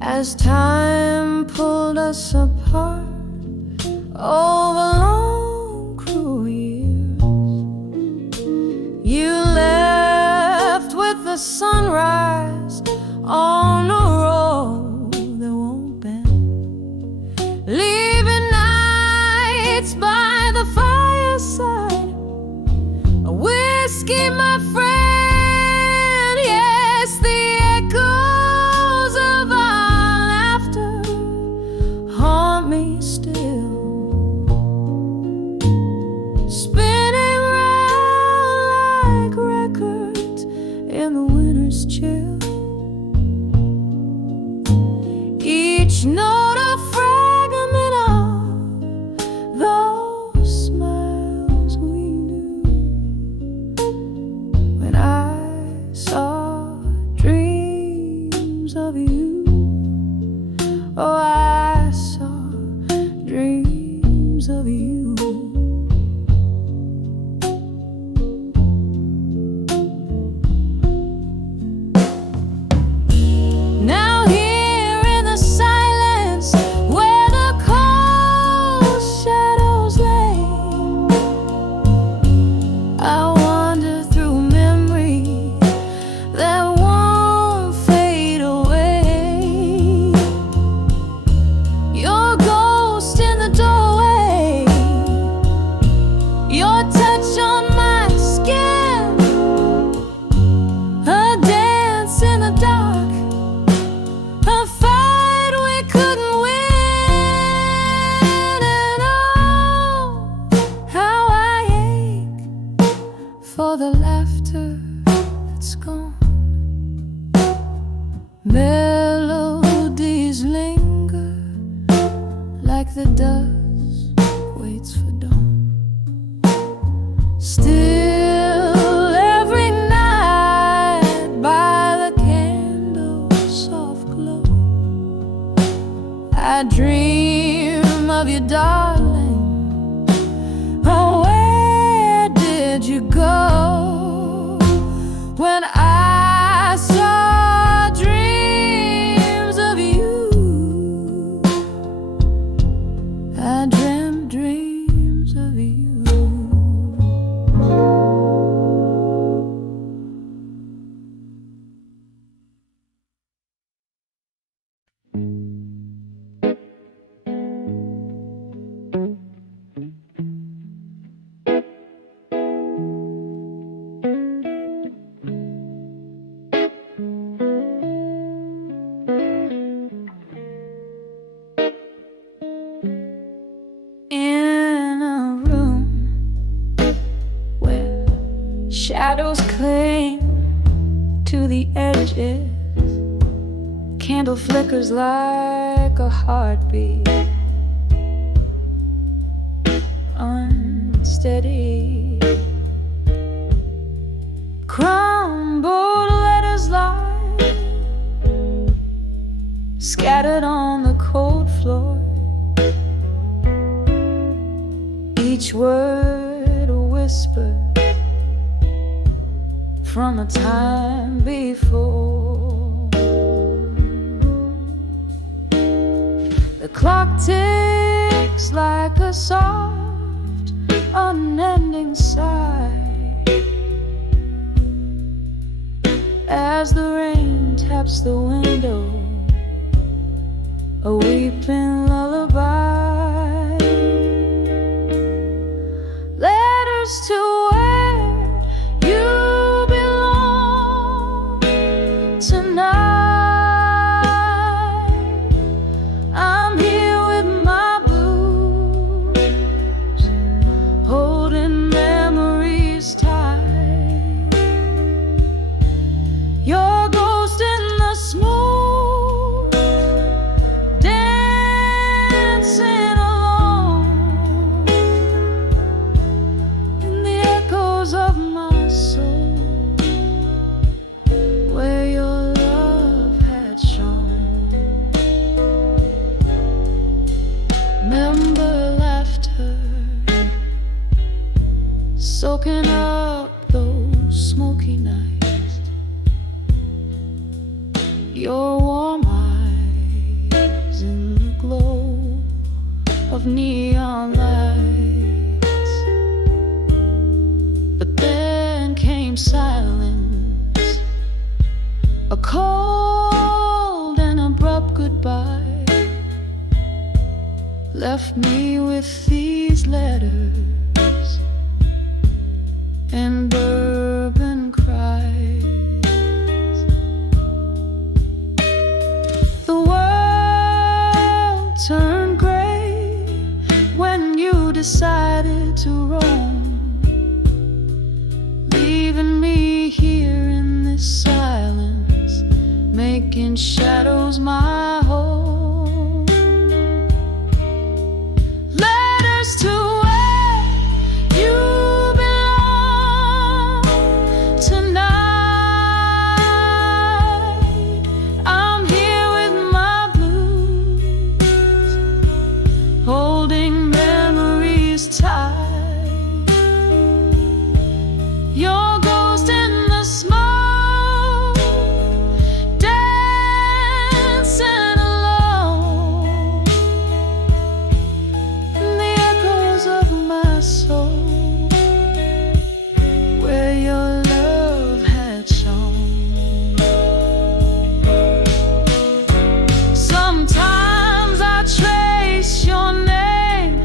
as time pulled us apart over long, cruel years. You left with the sunrise on a road that won't bend, leaving nights by the fireside, a whiskey, my friend. Yes, the echoes of our laughter haunt me still, spinning round like records in the winter's chill. Each note a fragment of those smiles we knew when I saw dreams of you. Oh, I saw dreams of you. Now here in the silence where the cold shadows lay, I wander through memory that won't fade away. Your ghost in the doorway, your touch on my skin, a dance in the dark, a fight we couldn't win. And oh, how I ache for the laughter that's gone. Melodies linger like the dust waits for dawn. Still every night by the candle's soft glow, I dream of you, darling. Oh, where did you go when I saw dreams of you? I dreamt dreams of you. In a room where shadows cling to the edges, candle flickers like a heartbeat, unsteady. Crumbled letters lie scattered on the cold floor, each word a whisper from a time before. The clock ticks like a soft, unending sigh as the rain taps the window, a weeping lullaby. Letters to where you belong tonight. I'm here with my blues, holding memories tight. Your ghost in the smoke, dancing smoky nights, your warm eyes in the glow of neon lights. But then came silence, a cold and abrupt goodbye left me with these letters and bourbon cries. The world turned gray when you decided to roam, leaving me here in this silence, making shadows my home. Letters to where you belong tonight. I'm here with my blues, holding memories tight. Your ghost in the smoke, dancing alone in the echoes of my soul, where your love had shone. Sometimes I trace your name,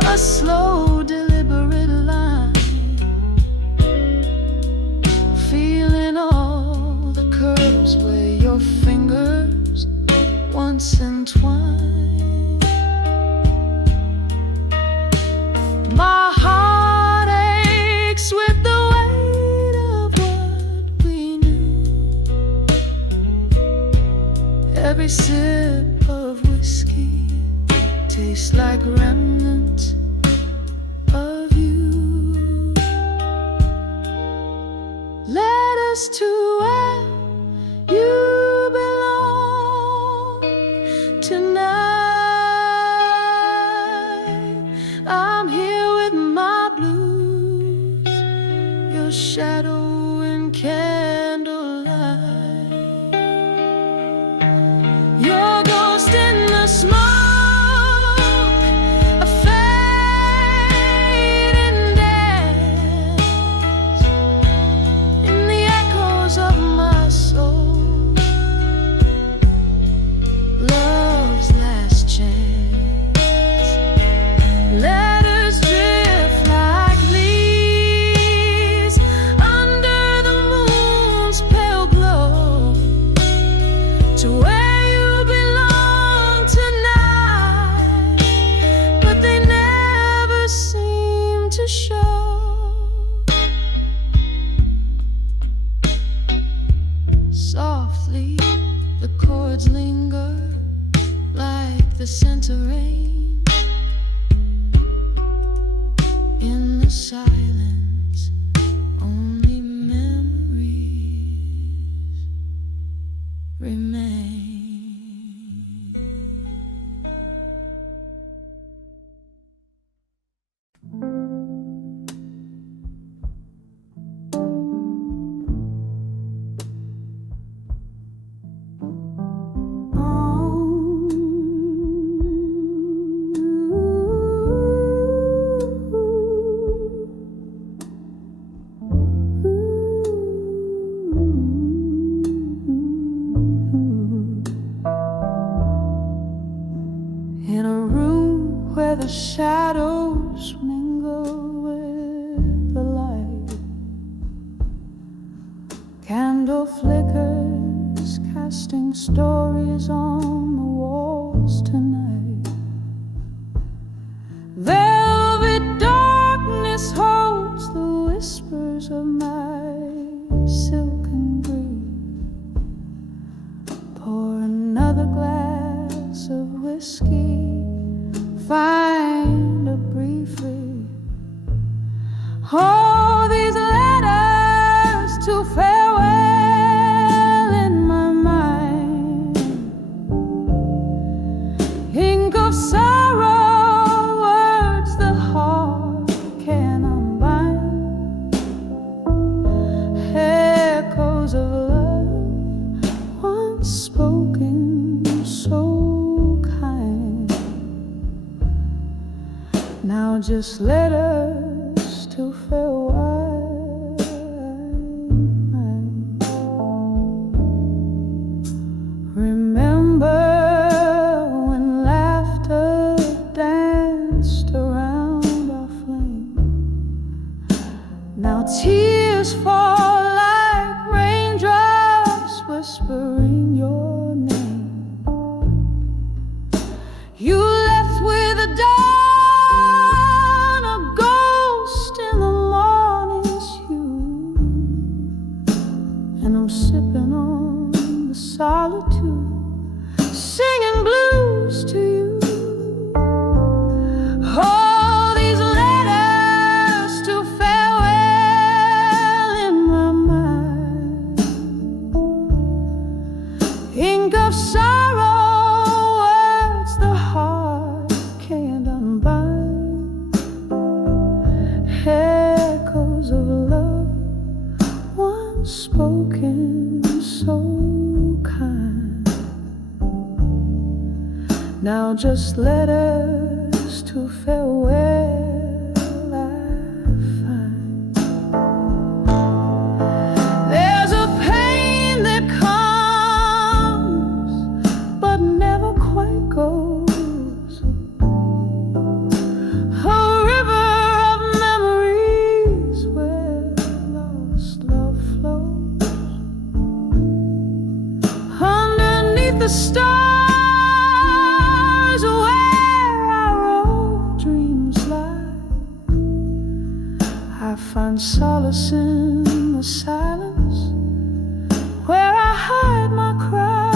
a slow, deliberate line, feeling all the curves where your fingers once entwined. My heart aches with the weight of what we knew. Every sip of whiskey tastes like remnants of you. Letters to where you belong tonight. I'm here with my blues, your shadow and candlelight, your ghost in the smoke, a fading dance in the echoes of my soul, love's last chance. Letters drift like leaves under the moon's pale glow to where you belong tonight, but they never seem to show. Softly, the chords linger like the scent of rain in the silence. Only memories remain. In a room where the shadows mingle with the light, candle flickers casting stories on the walls tonight. Velvet darkness holds the whispers of my silken grief. Pour another glass of whiskey, find a brief read. Oh, these letters to farewell in my mind, ink of sorrow, words the heart can unbind. Now just let us to farewell. Remember when laughter danced around our flame. Now tears fall like raindrops whispering your name. You left with a dawn, a ghost in the morning's hue, and I'm sipping on the solitude, singing blues to you. All these letters to farewell in my mind, ink of sorrow, words the heart can't unbind, echoes of love once spoken so kind. Now just let us to farewell, I find. There's a pain that comes but never quite goes, a river of memories where lost love flows. Underneath the stars where our old dreams lie, I find solace in the silence where I hide my cry.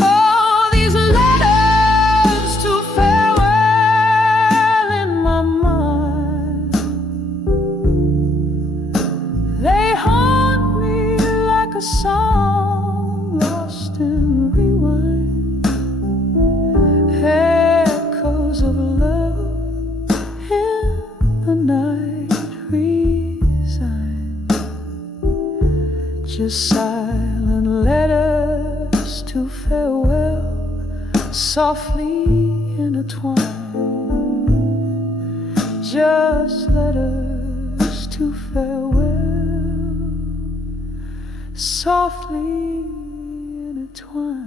All these letters to farewell in my mind, they haunt me like a song lost in rewind, echoes of love in the night resign. Just silent letters to farewell, softly intertwined. Just letters to farewell, softly intertwined.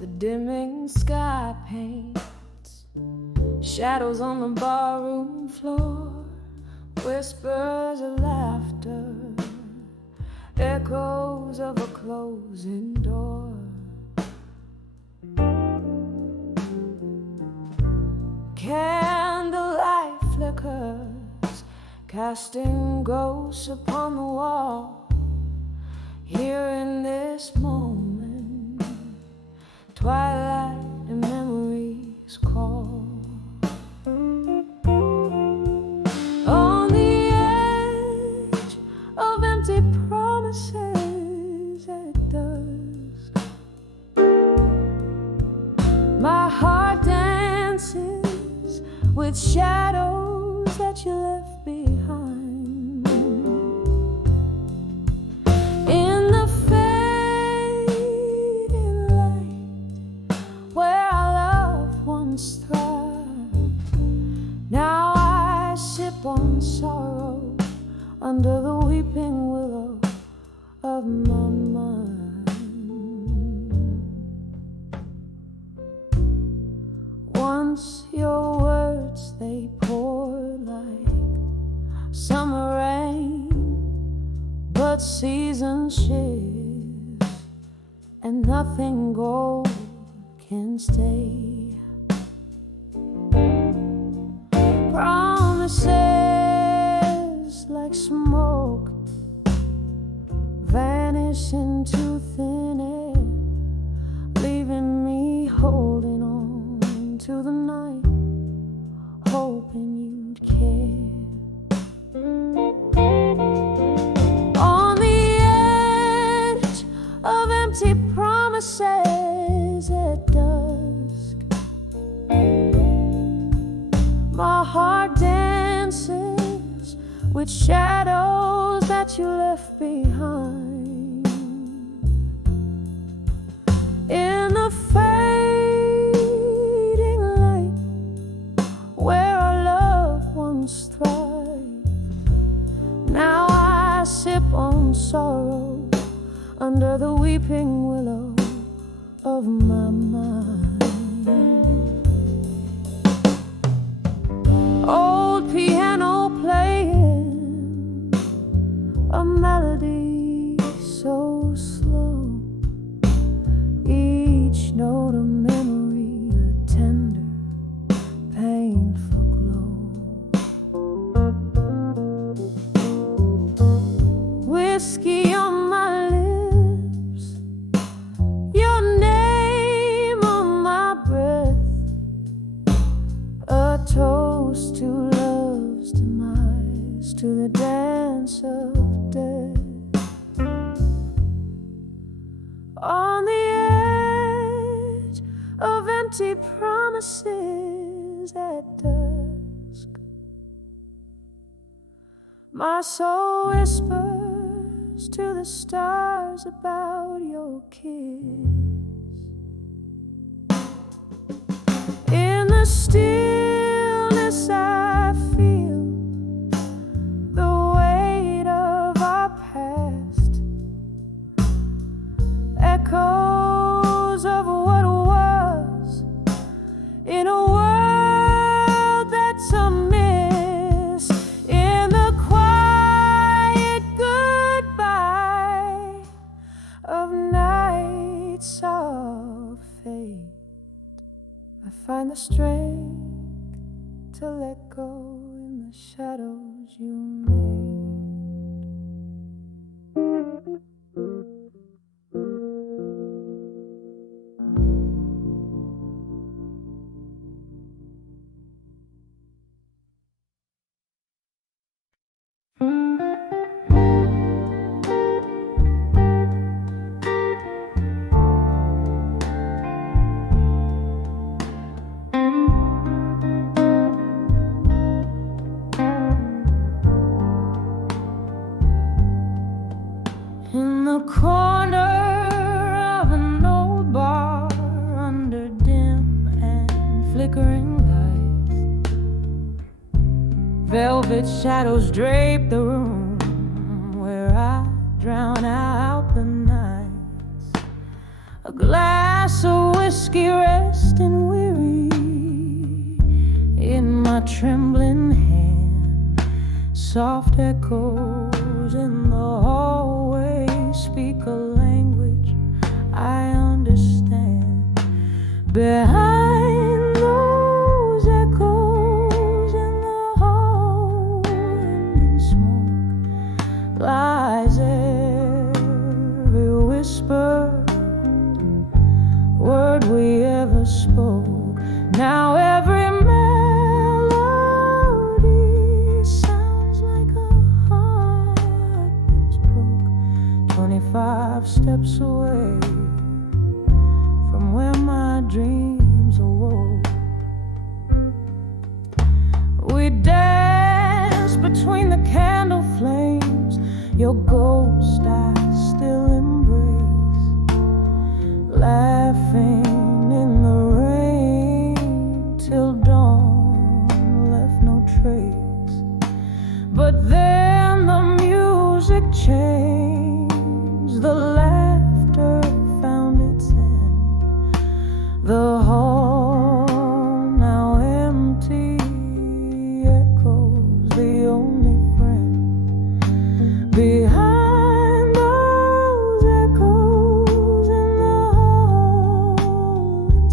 The dimming sky paints shadows on the barroom floor, whispers of laughter, echoes of a closing door. Candlelight flickers, casting ghosts upon the wall. Here in this moment, twilight and memories call. On the edge of empty promises at dusk, my heart dances with shadows that you left behind. In the fading light where our love once thrived, now I sip on sorrow under the weeping willow of my mind. Once your words, they poured like summer rain, but seasons shift and nothing gold can stay. Promises like smoke vanish into thin air, leaving me holding on to the night, hoping you'd care. On the edge of empty promises at dusk, my heart dances with shadows that you left behind. In the fading light where our loved ones thrive, now I sip on sorrow under the weeping willow of my mind. Old piano playing a melody so slow, each note a memory, a tender, painful glow. Whiskey on my lips, your name on my breath, a toast to love's demise, to the dance of death. On the edge of empty promises at dusk, my soul whispers to the stars about your kiss. In the stillness I feel the weight of our past, echoes of what was, in a world that's amiss. In the quiet goodbye of nights of fate, I find the strength to let go in the shadows you made. In the corner of an old bar, under dim and flickering lights, velvet shadows drape the room where I drown out the nights. A glass of whiskey resting weary in my trembling hand, soft echoes in the hallway speak a language I understand. Behind those echoes in the hall and in smoke lies every whisper, word we ever spoke. Now every melody sounds like a heart that's broke, 25 steps away from where my dreams awoke. We dance between the candle flames, your ghost I still embrace, laughing in the rain till dawn left no trace. But then the music changed, the laughter found its end, the hall now empty echoes the only friend. Behind those echoes in the hall and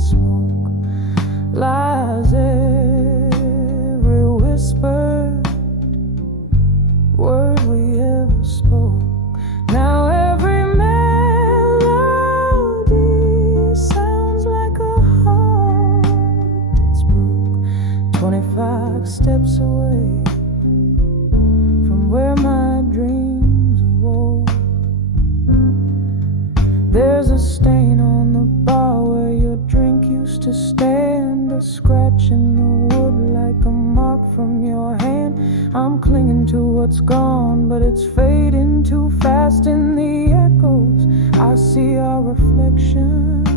I'm clinging to what's gone, but it's fading too fast in the echoes. I see our reflections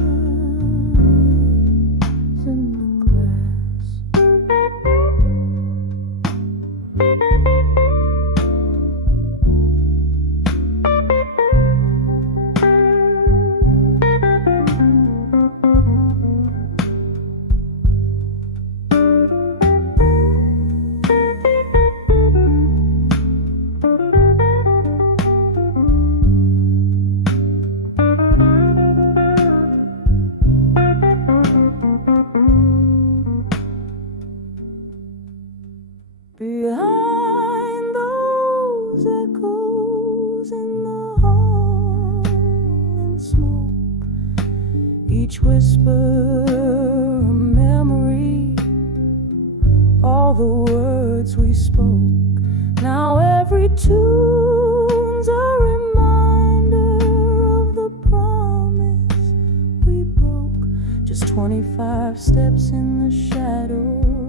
in the behind those echoes in the hall and smoke, each whisper a memory, all the words we spoke. Now every tune's a reminder of the promise we broke. Just 25 steps in the shadow